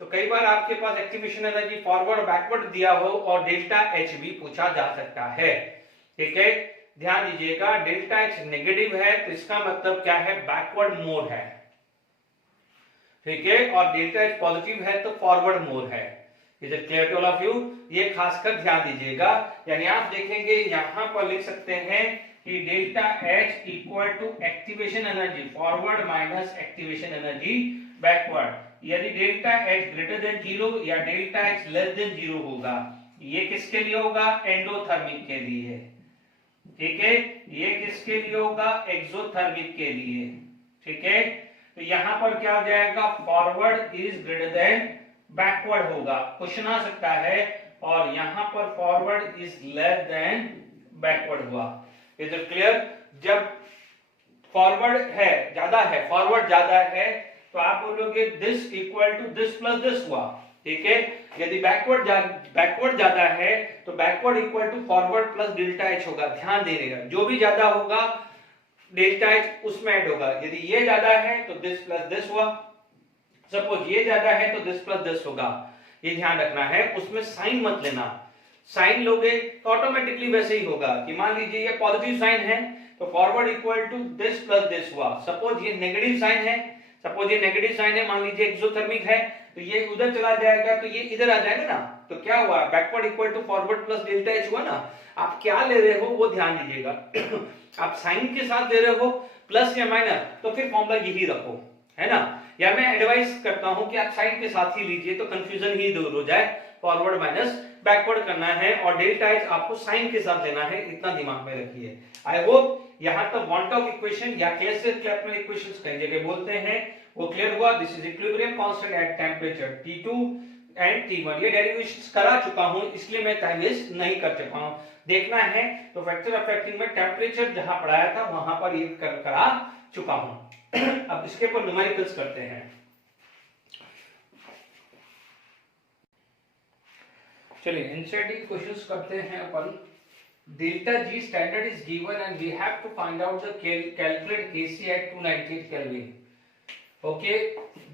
तो कई बार आपके पास एक्टिवेशन एनर्जी फॉरवर्ड बैकवर्ड दिया हो और डेल्टा एच भी पूछा जा सकता है, ठीक है। ध्यान दीजिएगा, डेल्टा एच नेगेटिव है तो इसका मतलब क्या है? बैकवर्ड मोड है, ठीक है, और डेल्टा एच पॉजिटिव है तो फॉरवर्ड मोड है। Is it clear to all of you? ये खासकर ध्यान दीजिएगा। यानी आप देखेंगे यहां पर लिख सकते हैं कि delta H equal to activation energy forward minus activation energy backward. यदि डेल्टा एच ग्रेटर देन 0 या डेल्टा एच लेस देन 0 होगा, ये किसके लिए होगा? एंडोथर्मिक के लिए, ठीक है। ये किसके लिए होगा? एक्सोथर्मिक के लिए, ठीक है। तो यहां पर क्या हो जाएगा? Forward is greater than backward होगा, क्वेश्चन आ सकता है, और यहां पर forward is less than backward हुआ। Is it clear? जब फॉरवर्ड है ज्यादा है, फॉरवर्ड ज्यादा है, तो आप बोलोगे this equal to this plus this हुआ, ठीक है। यदि बैकवर्ड ज्यादा है तो backward equal to forward plus delta H होगा। ध्यान देगा, जो भी ज्यादा होगा डेल्टा एच उसमें ऐड होगा। यदि ये ज्यादा है तो दिस प्लस दिस हुआ, सपोज ये ज्यादा है तो दिस प्लस दिस होगा। ये ध्यान रखना है, उसमें साइन मत लेना। साइन लोगे तो ऑटोमेटिकली वैसे ही होगा कि मान लीजिए ये पॉजिटिव साइन है तो forward equal to this plus this हुआ। सपोज ये नेगेटिव साइन है, सपोज ये नेगेटिव साइन है, मान लीजिए एक्सोथर्मिक है, तो ये उधर चला जाएगा तो ये इधर आ जाएगा ना, तो क्या हुआ? Backward equal to forward plus delta H हुआ ना। आप क्या ले रहे हो वो ध्यान दीजिएगा। आप साइन के साथ ले रहे हो प्लस या माइनस, तो फिर फॉर्मूला यही रखो, है ना। या मैं एडवाइस करता हूं कि आप साइन के साथ ही लीजिए तो कंफ्यूजन ही दूर हो जाए, फॉरवर्ड माइनस बैकवर्ड करना है, और डेल्टा एच आपको साइन के साथ लेना है, इतना दिमाग में रखिए। आई होप यहां तक वॉन-टॉक इक्वेशन या क्लैसियर-क्लैपमैन इक्वेशंस कई जगह बोलते हैं वो क्लियर हुआ। This is equilibrium constant eight temperature T2 and T1। ये डेरिवेशंस करा चुका हूं, इसलिए मैं टाइम वेस्ट नहीं कर चुका हूं। देखना है तो फैक्टर ऑफ इफेक्टिंग में टेंपरेचर जहां पढ़ाया था वहां पर ये करा चुका हूं। अब इसके ऊपर न्यूमेरिकल्स करते हैं। चलिए एनसीईआरटी क्वेश्चंस करते हैं अपन। Delta G standard is given and we have to find out the calculate KC at 298 kelvin. Okay,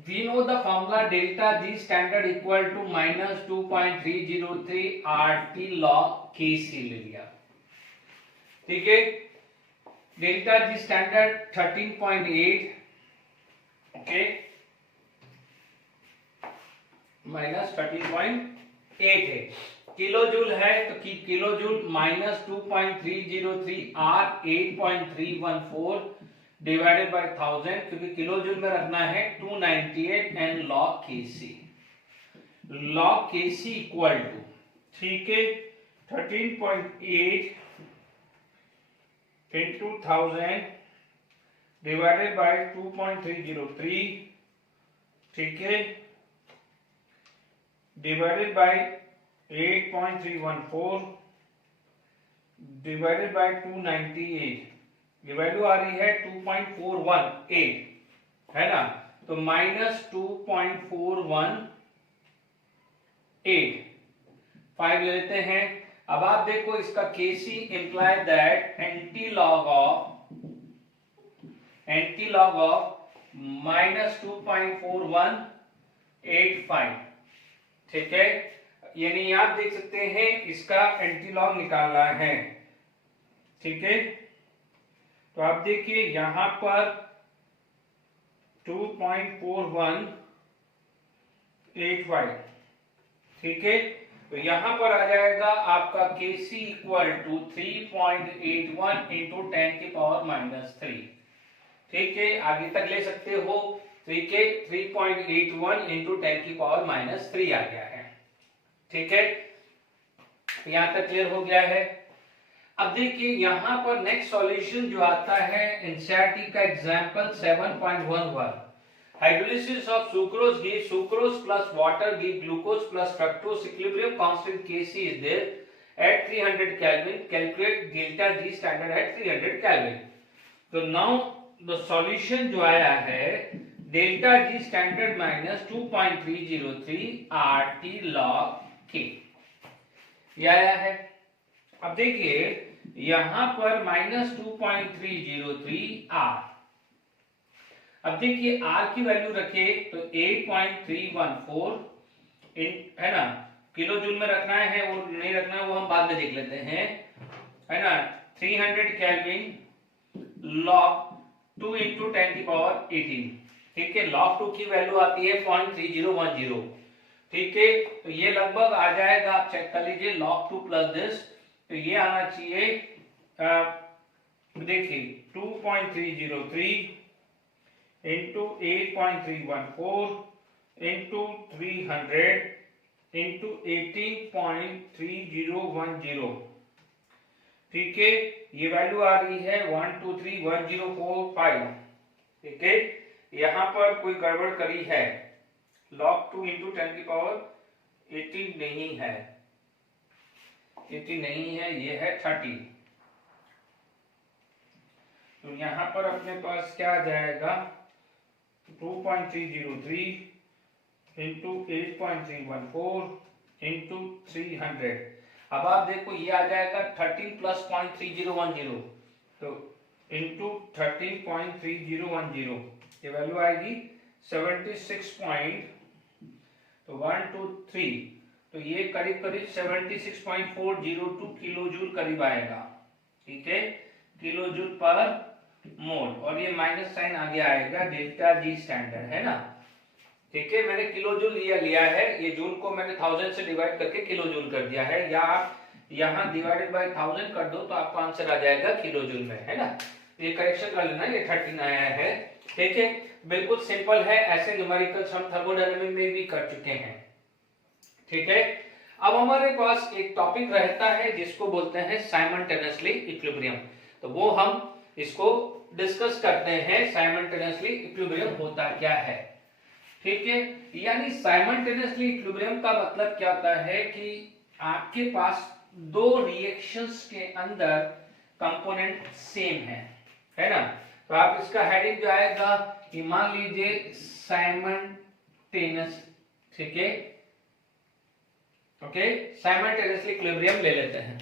we know the formula delta G standard equal to -2.303 RT log KC ले लिया। ठीक है, delta G standard 13.8 okay minus 13.8 है, kilo joule है तो kilo joule -2.303 R 8.314 divided by 1000, क्योंकि kilo joule में रखना है 298 and log Kc। log Kc equal to, ठीक है, 13.8 into 1000 डिवाइडेड बाय 2.303, ठीक है, डिवाइडेड बाय 8.314 डिवाइडेड बाय 298, ये वैल्यू आ रही है 2.418 है ना, तो -2.418 5 ले लेते हैं। अब आप देखो इसका Kc imply that anti log of -2.4185, ठीक है, यानी आप देख सकते हैं इसका एंटी लॉग निकालना है। ठीक है, तो आप देखिए यहां पर 2.4185, ठीक है, तो यहां पर आ जाएगा आपका Kc इक्वल टू 3.81 इंटू 10⁻⁻3। ठीक है, आगे तक ले सकते हो, ठीक है, 3.81 इंटू 10⁻⁻3 आ गया है। ठीक है, यहां तक क्लियर हो गया है। अब देखिए यहां पर नेक्स्ट सॉल्यूशन जो आता है एनसीईआरटी का example 7.11, hydrolysis of sucrose give sucrose plus water give glucose plus fructose, equilibrium constant Kc is there at 300 kelvin, calculate delta G standard at 300 kelvin. तो नाउ द सॉल्यूशन जो आया है delta G standard -2.303 RT log K, ये आया है। अब देखिए यहां पर -2.303 R, अब देखिए R की वैल्यू रखे तो 8.314 है ना, किलो जूल में रखना है और नहीं रखना है वो हम बाद में देख लेते हैं, है ना। 300 केल्विन log 2 इंटू 10⁻18, ठीक है, log 2 की वैल्यू आती है 0.3010, ठीक है, तो ये लगभग आ जाएगा, आप चेक कर लीजिए, log 2 प्लस दिस, तो ये आना चाहिए, देखिए 2.303 इंटू 8.314 इंटू 300 इंटू 18.3010, ठीक है, ये वैल्यू आ रही है 1231045, ठीक है, यहां पर कोई गड़बड़ करी है, log 2 इंटू 10⁻18 नहीं है, 80 नहीं है, ये है 30। तो यहां पर अपने पास क्या आ जाएगा 2.303 इंटू 8.314 इंटू 300। अब आप देखो ये आ जाएगा 13 प्लस 0.3010, तो इंटू 13.3010, ये वैल्यू आएगी 76.123, तो ये करीब करीब 76.402 किलो जूल करीब आएगा, ठीक है, किलो जूल पर मोल, और ये माइनस साइन आगे आएगा डेल्टा जी स्टैंडर्ड, है ना। ठीक है, मैंने किलो जूल लिया है, ये जूल को मैंने 1000 से डिवाइड करके किलो जूल कर दिया है, या आप यहाँ डिवाइडेड बाय 1000 कर दो तो आपका आंसर आ जाएगा किलो जूल में, है ना। ये करेक्शन कर लेना, ये 13 आया है, ठीक है, बिल्कुल सिंपल है, ऐसे न्यूमेरिकल्स हम थर्मोडायनामिक्स में भी कर चुके हैं। ठीक है, अब हमारे पास एक टॉपिक रहता है जिसको बोलते हैं साइमल्टेनियसली इक्विलिब्रियम, तो वो हम इसको डिस्कस करते हैं। साइमल्टेनियसली इक्विलिब्रियम होता क्या है, ठीक है। यानी साइमल्टेनियसली इक्विलिब्रियम का मतलब क्या होता है कि आपके पास दो रिएक्शंस के अंदर कंपोनेंट सेम है ना। तो आप इसका हेडिंग जो आएगा कि मान लीजिए साइमल्टेनियस, ठीक है, ओके, साइमल्टेनियसली इक्विलिब्रियम ले लेते हैं।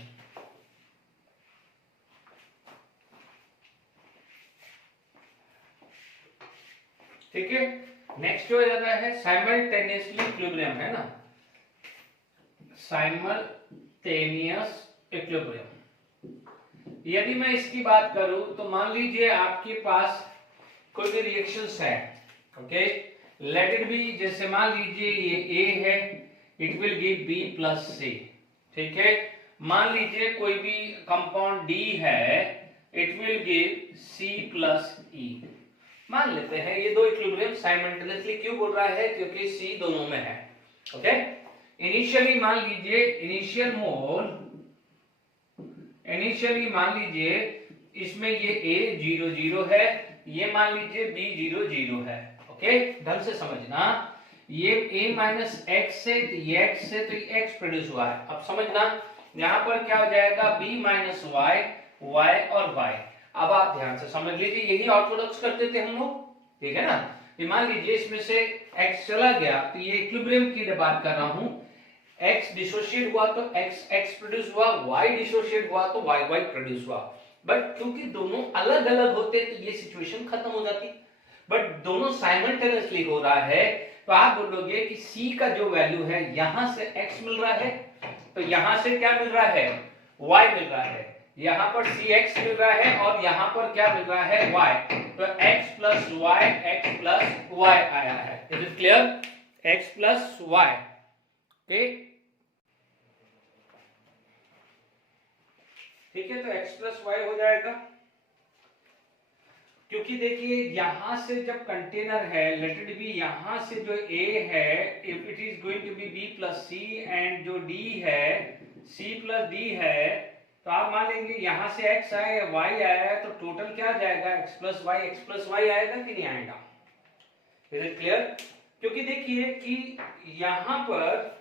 ठीक है, नेक्स्ट हो जाता है साइमल्टेनियसली इक्विलिब्रियम, है ना, साइमल्टेनियस इक्विलिब्रियम। यदि मैं इसकी बात करूं तो मान लीजिए आपके पास कोई भी रिएक्शंस है, ओके, लेट इट बी, जैसे मान लीजिए ये A है, it will give B plus C, ठीक है। मान लीजिए कोई भी कंपाउंड D है, it will give C plus E। मान लेते हैं ये दो इक्विलिब्रियम साइमल्टेनियसली, क्यों बोल रहा है, क्योंकि C दोनों में है, ओके। इनिशियली मान लीजिए इनिशियली मान लीजिए इसमें ये A 0 0 है, ये मान लीजिए B 0 0 है, ओके। ढंग से समझना, ये A माइनस एक्स से, ये x से, तो ये x प्रोड्यूस हुआ है। अब समझना यहाँ पर क्या हो जाएगा, B माइनस y, y और y। अब आप ध्यान से समझ लीजिए, यही ऑर्थोडॉक्स करते थे हम लोग, ठीक है ना। ये मान लीजिए इसमें से x चला गया, तो ये इक्विलिब्रियम की बात कर रहा हूं, x डिसोशिएट हुआ तो x प्रोड्यूस हुआ, y डिसोशिएट हुआ तो y प्रोड्यूस हुआ। बट क्योंकि दोनों अलग अलग होते तो ये सिचुएशन खत्म हो जाती, बट दोनों साइमल्टेनियसली हो रहा है, तो आप बोलोगे कि C का जो वैल्यू है, यहां से x मिल रहा है, तो यहां से क्या मिल रहा है, y मिल रहा है, यहां पर Cx मिल रहा है, और यहां पर क्या मिल रहा है, y। तो x प्लस y आया है। Is it clear, x plus y, okay, ठीक है। तो x प्लस वाई हो जाएगा, क्योंकि देखिए यहां से जब कंटेनर है, लेट इट बी, यहां से जो A है, if it is going to be B plus C, and जो D है C प्लस D है, तो आप मान लेंगे यहां से x आया या y आया है, तो टोटल क्या आ जाएगा, x प्लस वाई आएगा कि नहीं आएगा। इज इट क्लियर, क्योंकि देखिए कि यहां पर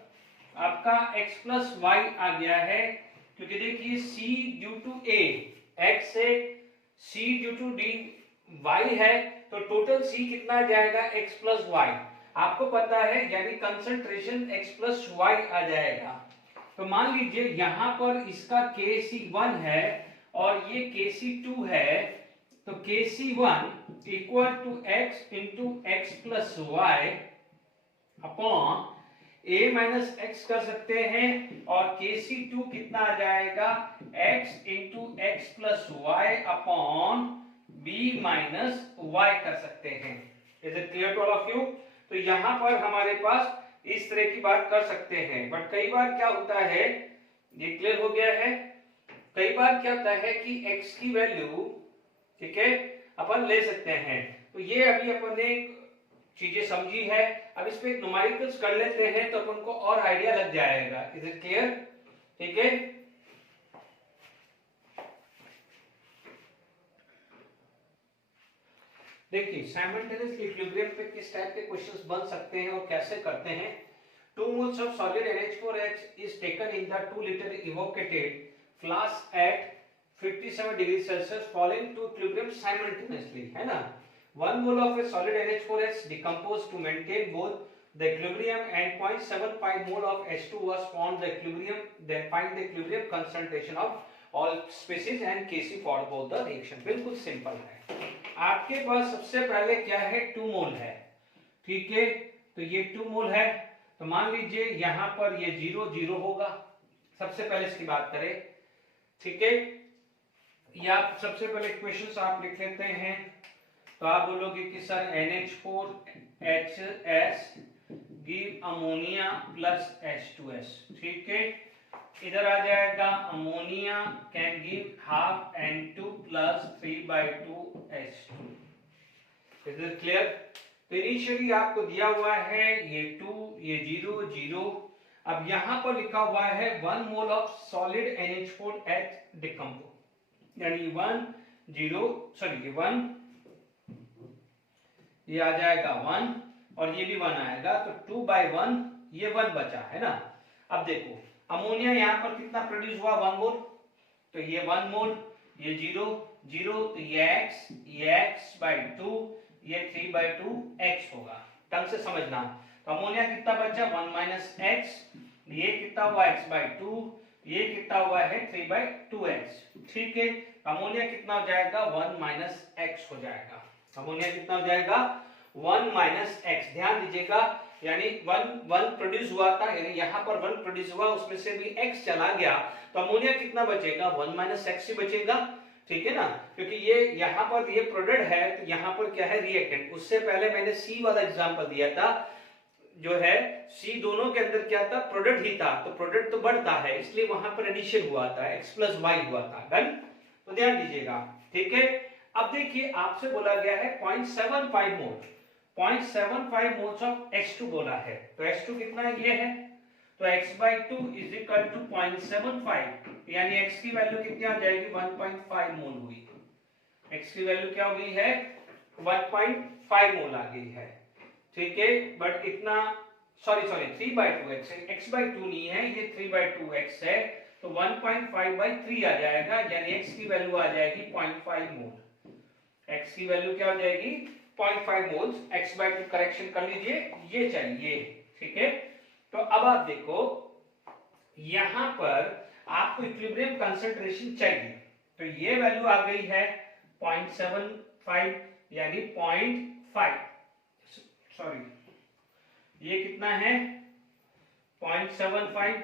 आपका x प्लस वाई आ गया है, क्योंकि देखिए C due to A x है, C due to D y है, तो टोटल C कितना आ जाएगा, x प्लस वाई। आपको पता है, यानी कंसंट्रेशन x प्लस वाई आ जाएगा। तो मान लीजिए यहां पर इसका Kc1 है और ये Kc2 है, तो Kc1 equal to x into x plus y upon a minus x कर सकते हैं, और Kc2 कितना आ जाएगा, x into x plus y upon b minus y कर सकते हैं। Is it clear to all of you. तो यहां पर हमारे पास इस तरह की बात कर सकते हैं, बट कई बार क्या होता है, ये क्लियर हो गया है, कई बार क्या होता है कि x की वैल्यू, ठीक है, अपन ले सकते हैं। तो ये अभी अपन ने चीजें समझी है, अब इस पे एक न्यूमेरिकल्स कर लेते हैं तो अपन को और आइडिया लग जाएगा। इज इट क्लियर, ठीक है। देखिए साइमल्टेनियस इक्विलिब्रियम पे किस टाइप के क्वेश्चंस बन सकते हैं और कैसे करते हैं। 2 moles of solid NH4H is taken in the 2 liter evacuated flask at 57 degrees Celsius falling to equilibrium simultaneously, है ना। 1 mole of a solid NH4H decomposed to maintain both the equilibrium, and 0.75 mole of H2 was found the equilibrium. Then find the equilibrium concentration of all species and Kc for both the reaction। बिल्कुल simple है। आपके पास सबसे पहले क्या है, 2 मोल है, ठीक है। तो ये 2 मोल है, तो मान लीजिए यहां पर ये 0 0 होगा। सबसे पहले इसकी बात करें, ठीक है, या सबसे पहले इक्वेशंस आप लिख लेते हैं। तो आप बोलोगे कि sir NH4HS give ammonia plus H2S, ठीक है। इधर आ जाएगा ammonia can give half N2 plus 3/2 H2। Is it clear. तो इनिशियली आपको दिया हुआ है ये 2, ये 0 0, अब यहां पर लिखा हुआ है 1 mole of solid NH4 at decompose, यानी 1 ये आ जाएगा 1 और ये भी 1 आएगा, तो 2/1 ये 1 बचा है ना। अब देखो अमोनिया यहाँ पर कितना प्रोड्यूस हुआ 1 मोल, तो ये 1 मोल, ये 0 0, तो ये x/2, ये 3/2 x होगा। ढंग से समझना। तो अमोनिया कितना बचा 1 - x, ये कितना हुआ x/2, ये कितना हुआ है 3/2x। ठीक है, अमोनिया कितना हो जाएगा 1 - x हो जाएगा। अमोनिया कितना हो जाएगा 1 - x। ध्यान दीजिएगा, यानी 1 प्रोड्यूस हुआ था, यानी यहाँ पर 1 प्रोड्यूस हुआ, उसमें से भी x चला गया, तो अमोनिया कितना बचेगा 1 - x ही बचेगा। ठीक है ना, क्योंकि ये यहाँ पर ये प्रोडक्ट है, तो यहाँ पर क्या है रिएक्टेंट। उससे पहले मैंने C वाला एग्जांपल दिया था, जो है C दोनों के अंदर क्या था प्रोडक्ट ही था, तो प्रोडक्ट तो बढ़ता है, इसलिए वहां पर एडिशन हुआ था, x + y हुआ था। डन, तो ध्यान दीजिएगा। ठीक है, अब देखिए आपसे बोला गया है 0.75 मोल, 0.75 मोल्स ऑफ H2 बोला है, तो H2 कितना है ये है, तो x/2 = 0.75, यानी x की वैल्यू कितनी आ जाएगी 1.5 मोल हुई। x की वैल्यू क्या हो गई है 1.5 मोल आ गई है। ठीक है, बट इतना सॉरी 3/2x है, x/2 नहीं है, ये 3/2x है, तो 1.5/3 आ जाएगा, यानी x की वैल्यू आ जाएगी 0.5 मोल। x की वैल्यू क्या हो जाएगी 0.5 मोल्स। x/2 करेक्शन कर लीजिए, ये चाहिए। ठीक है, तो अब आप देखो यहां पर आपको इक्विलिब्रियम कंसंट्रेशन चाहिए, तो ये वैल्यू आ गई है 0.75, यानी 0.5, सॉरी ये कितना है 0.75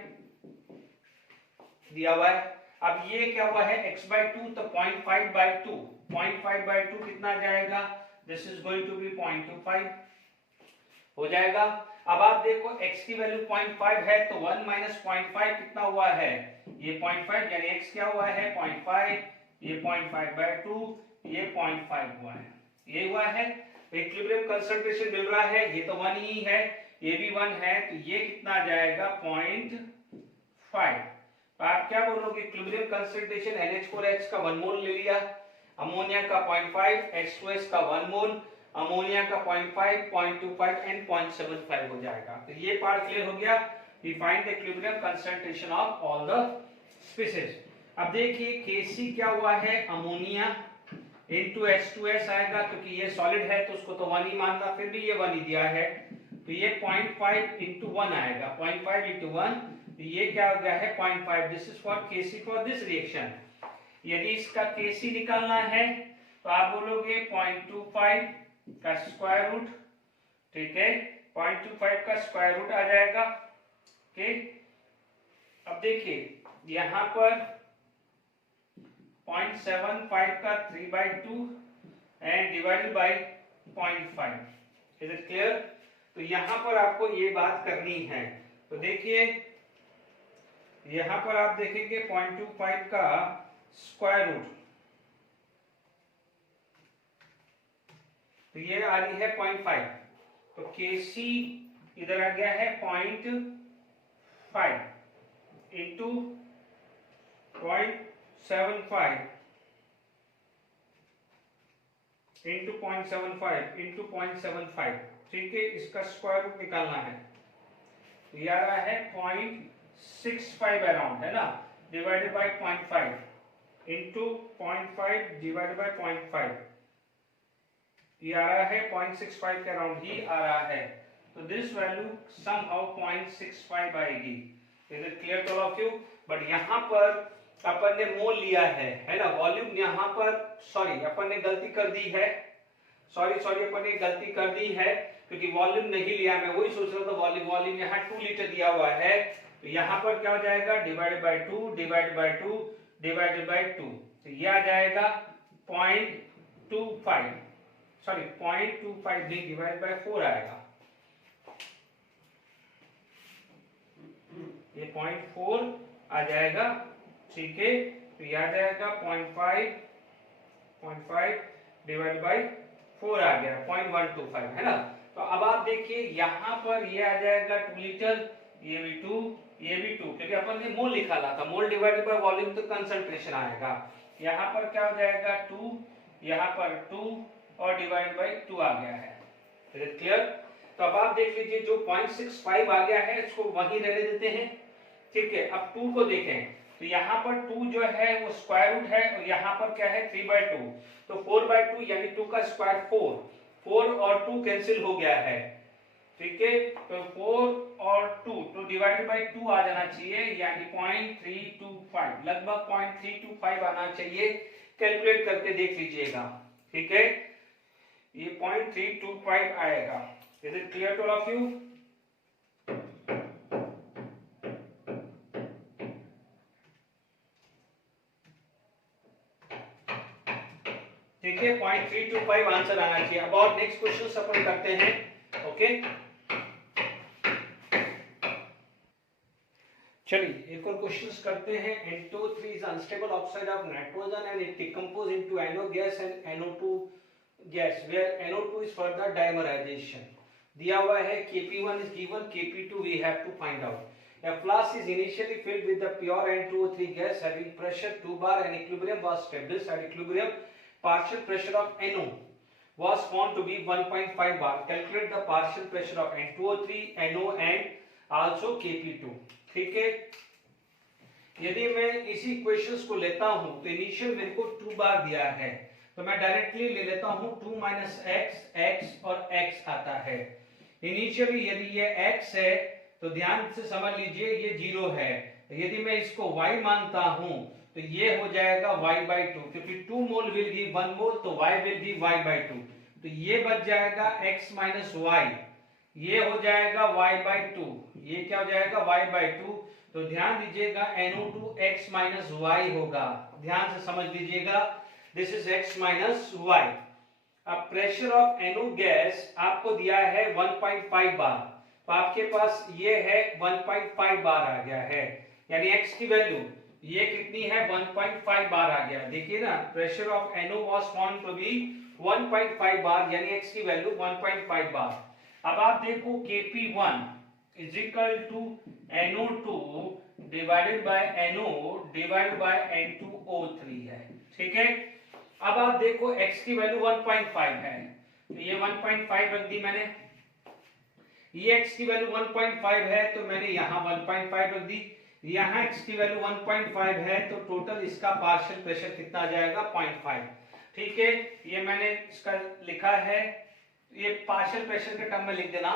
दिया हुआ है। अब ये क्या हुआ है x/2, तो 0.5/2, 0.5/2 कितना आ जाएगा, this is going to be 0.25 हो जाएगा। अब आप देखो x की वैल्यू 0.5 है, तो 1 - 0.5 कितना हुआ है ये 0.5, यानी x क्या हुआ है 0.5, ये 0.5/2, ये 0.5 हुआ है, ये हुआ है। इक्विलिब्रियम कंसंट्रेशन मिल रहा है, ये तो 1 ही है, ये भी 1 है, तो ये कितना आ जाएगा 0.5। तो आप क्या बोलोगे इक्विलिब्रियम कंसंट्रेशन NH4H का 1 मोल ले लिया, अमोनिया का 0.5, H2S का 1 मोल, अमोनिया का 0.5, 0.25 एंड 0.75 हो जाएगा। तो ये पार्ट क्लियर हो गया। We find the equilibrium concentration of all the species. अब देखिए Kc क्या हुआ है अमोनिया इनटू H2S आएगा, क्योंकि ये सॉलिड है तो उसको तो 1 ही मानना, फिर भी ये 1 ही दिया है, तो ये 0.5 × 1 आएगा, 0.5 × 1, तो ये क्या हो गया है 0.5। This is for Kc for this reaction. यदि इसका Kc निकालना है तो आप बोलोगे 0.25 का स्क्वायर रूट। ठीक है, 0.25 का स्क्वायर रूट आ जाएगा। ओके, अब देखिए यहां पर 0.75 का 3/2 and divided by 0.5। Is it clear? तो यहां पर आपको ये बात करनी है। तो देखिए यहां पर आप देखेंगे 0.25 का स्क्वायर रूट, तो ये आ रही है 0.5, तो Kc इधर आ गया है 0.5 इंटू 0.75 इंटू 0.75 इंटू 0.75। ठीक है, इसका स्क्वायर रूट निकालना है, तो ये आ रहा है 0.65 अराउंड, है ना, divided by 0.5 into 0.5 divided by 0.5, ये आ रहा है 0.65 के अराउंड ही आ रहा है। तो दिस वैल्यू समहाउ 0.65 आएगी। Is it clear to all of you? But यहाँ पर अपन ने मोल लिया है ना, वॉल्यूम यहाँ पर सॉरी अपन ने गलती कर दी है, सॉरी अपन ने गलती कर दी है, क्योंकि वॉल्यूम नहीं लिया, मैं वही सोच रहा था वॉल्यूम यहाँ 2 लीटर दिया हुआ है, तो यहाँ पर क्या हो जाएगा divided by 2 divided by 2 divided by 2, तो ये आ जाएगा 0.25 सॉरी 0.25 डिवाइड बाय 4 आएगा, ये 0.4 आ जाएगा। ठीक है, तो ये आ जाएगा 0.5 डिवाइड बाय 4 आ गया 0.125, है ना। तो अब आप देखिए यहाँ पर ये आ जाएगा 2 लीटर, ये भी 2, ये भी 2, क्योंकि अपन ने मोल निकाला था, मोल डिवाइडेड बाय वॉल्यूम तो कंसंट्रेशन आएगा। यहाँ पर क्या हो जाएगा 2, यहाँ पर 2 और डिवाइड बाय 2 आ गया है। Is it clear? तो अब आप देख लीजिए जो 0.65 आ गया है इसको वहीं रहने देते हैं, ठीक है। अब 2 को देखें तो यहाँ पर 2 जो है वो स्क्वायर रूट है और यहाँ पर क्या है 3/2, तो 4/2 यानी 2 का स्क्वायर 4 और 2 कैंसिल हो गया है, ठीक है। तो 4 और 2 तो डिवाइडेड बाय 2 आ जाना चाहिए, यानी 0.325, लगभग 0.325 आना चाहिए। कैलकुलेट करके देख लीजिएगा, ठीक है, ये 0.325 आएगा। Is it clear to all of you? ठीक है, 0.325 आंसर आना चाहिए। अब और नेक्स्ट क्वेश्चन अपन करते हैं, ओके। चलिए एक और क्वेश्चंस करते हैं। NO3 is unstable oxide of nitrogen and it decomposes into NO gas and NO2 gas where NO2 is further dimerization. दिया हुआ है Kp1 is given, Kp2 we have to find out. A flask is initially filled with the pure N2O3 gas having pressure 2 bar and equilibrium was established. At equilibrium, partial pressure of NO was found to be 1.5 bar. Calculate the partial pressure of N2O3, NO and also Kp2. ठीक है, यदि मैं इसी questions को लेता हूं तो initial मेरे को 2 बार दिया है, तो मैं डायरेक्टली ले लेता हूं 2 माइनस x और x आता है। इनिशियली यदि ये x है तो ध्यान से समझ लीजिए ये 0 है, यदि मैं इसको y मानता हूं तो ये हो जाएगा y/2, क्योंकि 2 मोल विल गिव 1 मोल तो y विल गिव y/2, तो ये बच जाएगा x माइनस y, ये हो जाएगा y/2, ये क्या हो जाएगा y/2। तो ध्यान दीजिएगा NO2 x माइनस y होगा, ध्यान से समझ लीजिएगा, this is x minus y। अब प्रेशर ऑफ NO गैस आपको दिया है 1.5 बार, तो आपके पास ये है 1.5 बार आ गया है, यानी x की वैल्यू ये कितनी है 1.5 बार आ गया। देखिए ना, pressure of NO was found to be 1.5 bar, यानी x की वैल्यू 1.5 बार। अब आप देखो Kp1 is equal to NO2 divided by NO divided by N2O3 है, ठीक है। अब आप देखो x की वैल्यू 1.5 है, तो ये 1.5 रख दी मैंने, ये x की वैल्यू 1.5 है तो मैंने यहाँ 1.5 रख दी, यहाँ x की वैल्यू 1.5 है तो टोटल इसका पार्शियल प्रेशर कितना आ जाएगा 0.5, ठीक है। ये मैंने इसका लिखा है, ये पार्शियल प्रेशर के टर्म में लिख देना,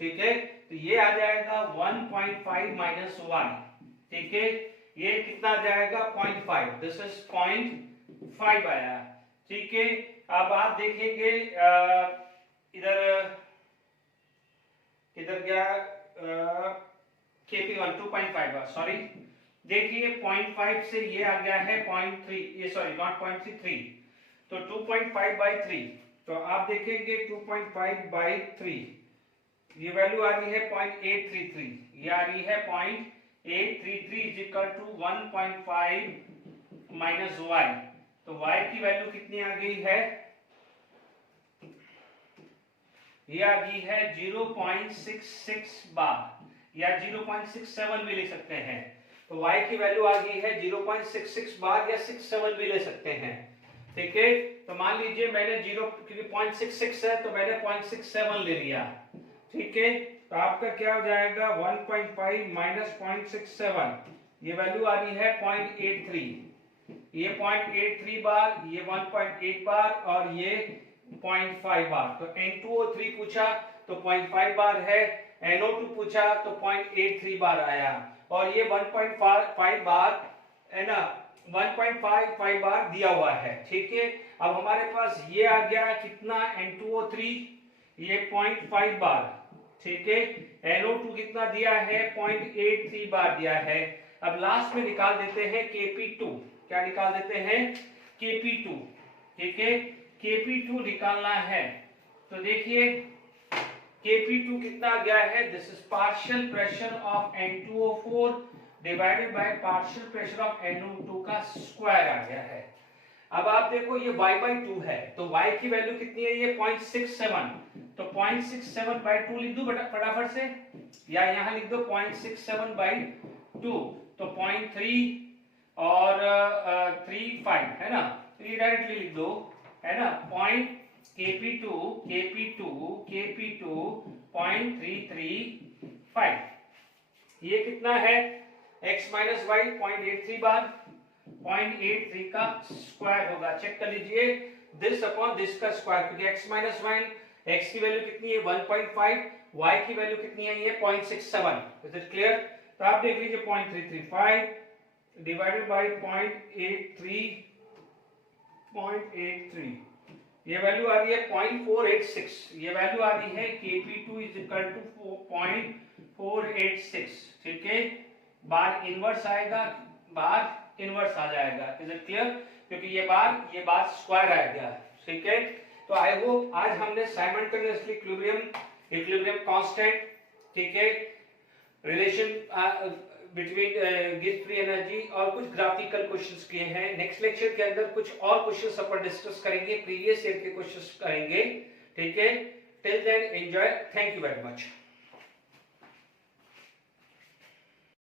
ठीक है। तो ये आ जाएगा 1.5 माइनस 1, ठीक है, ये कितना आ जाएगा 0.5, दिस इज 0.5 आया, ठीक है। अब आप देखेंगे इधर किधर गया Kp1 2.5, सॉरी, देखिए 0.5 से ये आ गया है 0.3, ये सॉरी नॉट 0.3, तो 2.5/3, तो आप देखेंगे 2.5/3 ये वैल्यू आ रही है 0.833, ये आ रही है 0.833 is equal to 1.5 minus y, तो y की वैल्यू कितनी आ गई है, ये आ गई है 0.66 बार या 0.67 भी ले सकते हैं, तो y की वैल्यू आ गई है 0.66 बार या 67 भी ले सकते हैं, ठीक है। तो मान लीजिए मैंने 0 क्योंकि 0.66 है तो मैंने 0.67 ले लिया, ठीक है। तो आपका क्या हो जाएगा 1.5 माइनस 0.67, ये वैल्यू आ रही है 0.83, ये 0.83 बार, ये 1.8 बार और ये 0.5 बार। तो N2O3 पूछा तो 0.5 बार है, NO2 पूछा तो 0.83 बार आया और ये 1.5 बार है ना, 1.55 बार दिया हुआ है, ठीक है। अब हमारे पास ये आ गया कितना N2O3, ये 0.5 बार, ठीक है। NO2 कितना दिया है 0.83 बार दिया है। अब लास्ट में निकाल देते हैं Kp2, क्या निकाल देते हैं Kp2, ठीक है। Kp2 निकालना है तो देखिए Kp2 कितना गया है, this is partial pressure of N2O4 divided by partial pressure of NO2 का स्क्वायर आ गया है। अब आप देखो ये y/2 है, तो y की वैल्यू कितनी है, ये 0.67, तो 0.67/2 लिख दूं फटाफट से, या यहां लिख दो 0.67/2, तो 0.3 और 35 है ना, तो ये डायरेक्टली लिख दो, है ना, KP2 0.335, ये कितना है, x माइनस वाई 0.83 बार, 0.83 का स्क्वायर होगा, चेक कर लीजिए, दिस अपॉन दिस का स्क्वायर, क्योंकि x माइनस वाई, x की वैल्यू कितनी है 1.5, y की वैल्यू कितनी है ये 0.67, इज इट क्लियर? तो आप देख लीजिए 0.335 डिवाइडेड बाय 0.83, ये वैल्यू आ रही है 0.486, ये वैल्यू आ रही है Kp2 इज इक्वल टू 0.486, ठीक है, बार इनवर्स आएगा, बार इनवर्स आ जाएगा, इज इट क्लियर? क्योंकि ये बार स्क्वायर आ गया, ठीक है। तो आई होप आज हमने साइमल्टेनियसली इक्विलिब्रियम कांस्टेंट, ठीक है, relation between Gibbs free energy और कुछ ग्राफिकल क्वेश्चंस किए हैं। नेक्स्ट लेक्चर के अंदर कुछ और क्वेश्चंस अपन डिस्कस करेंगे, प्रीवियस ईयर के क्वेश्चंस करेंगे, ठीक है। Till then enjoy, thank you very much.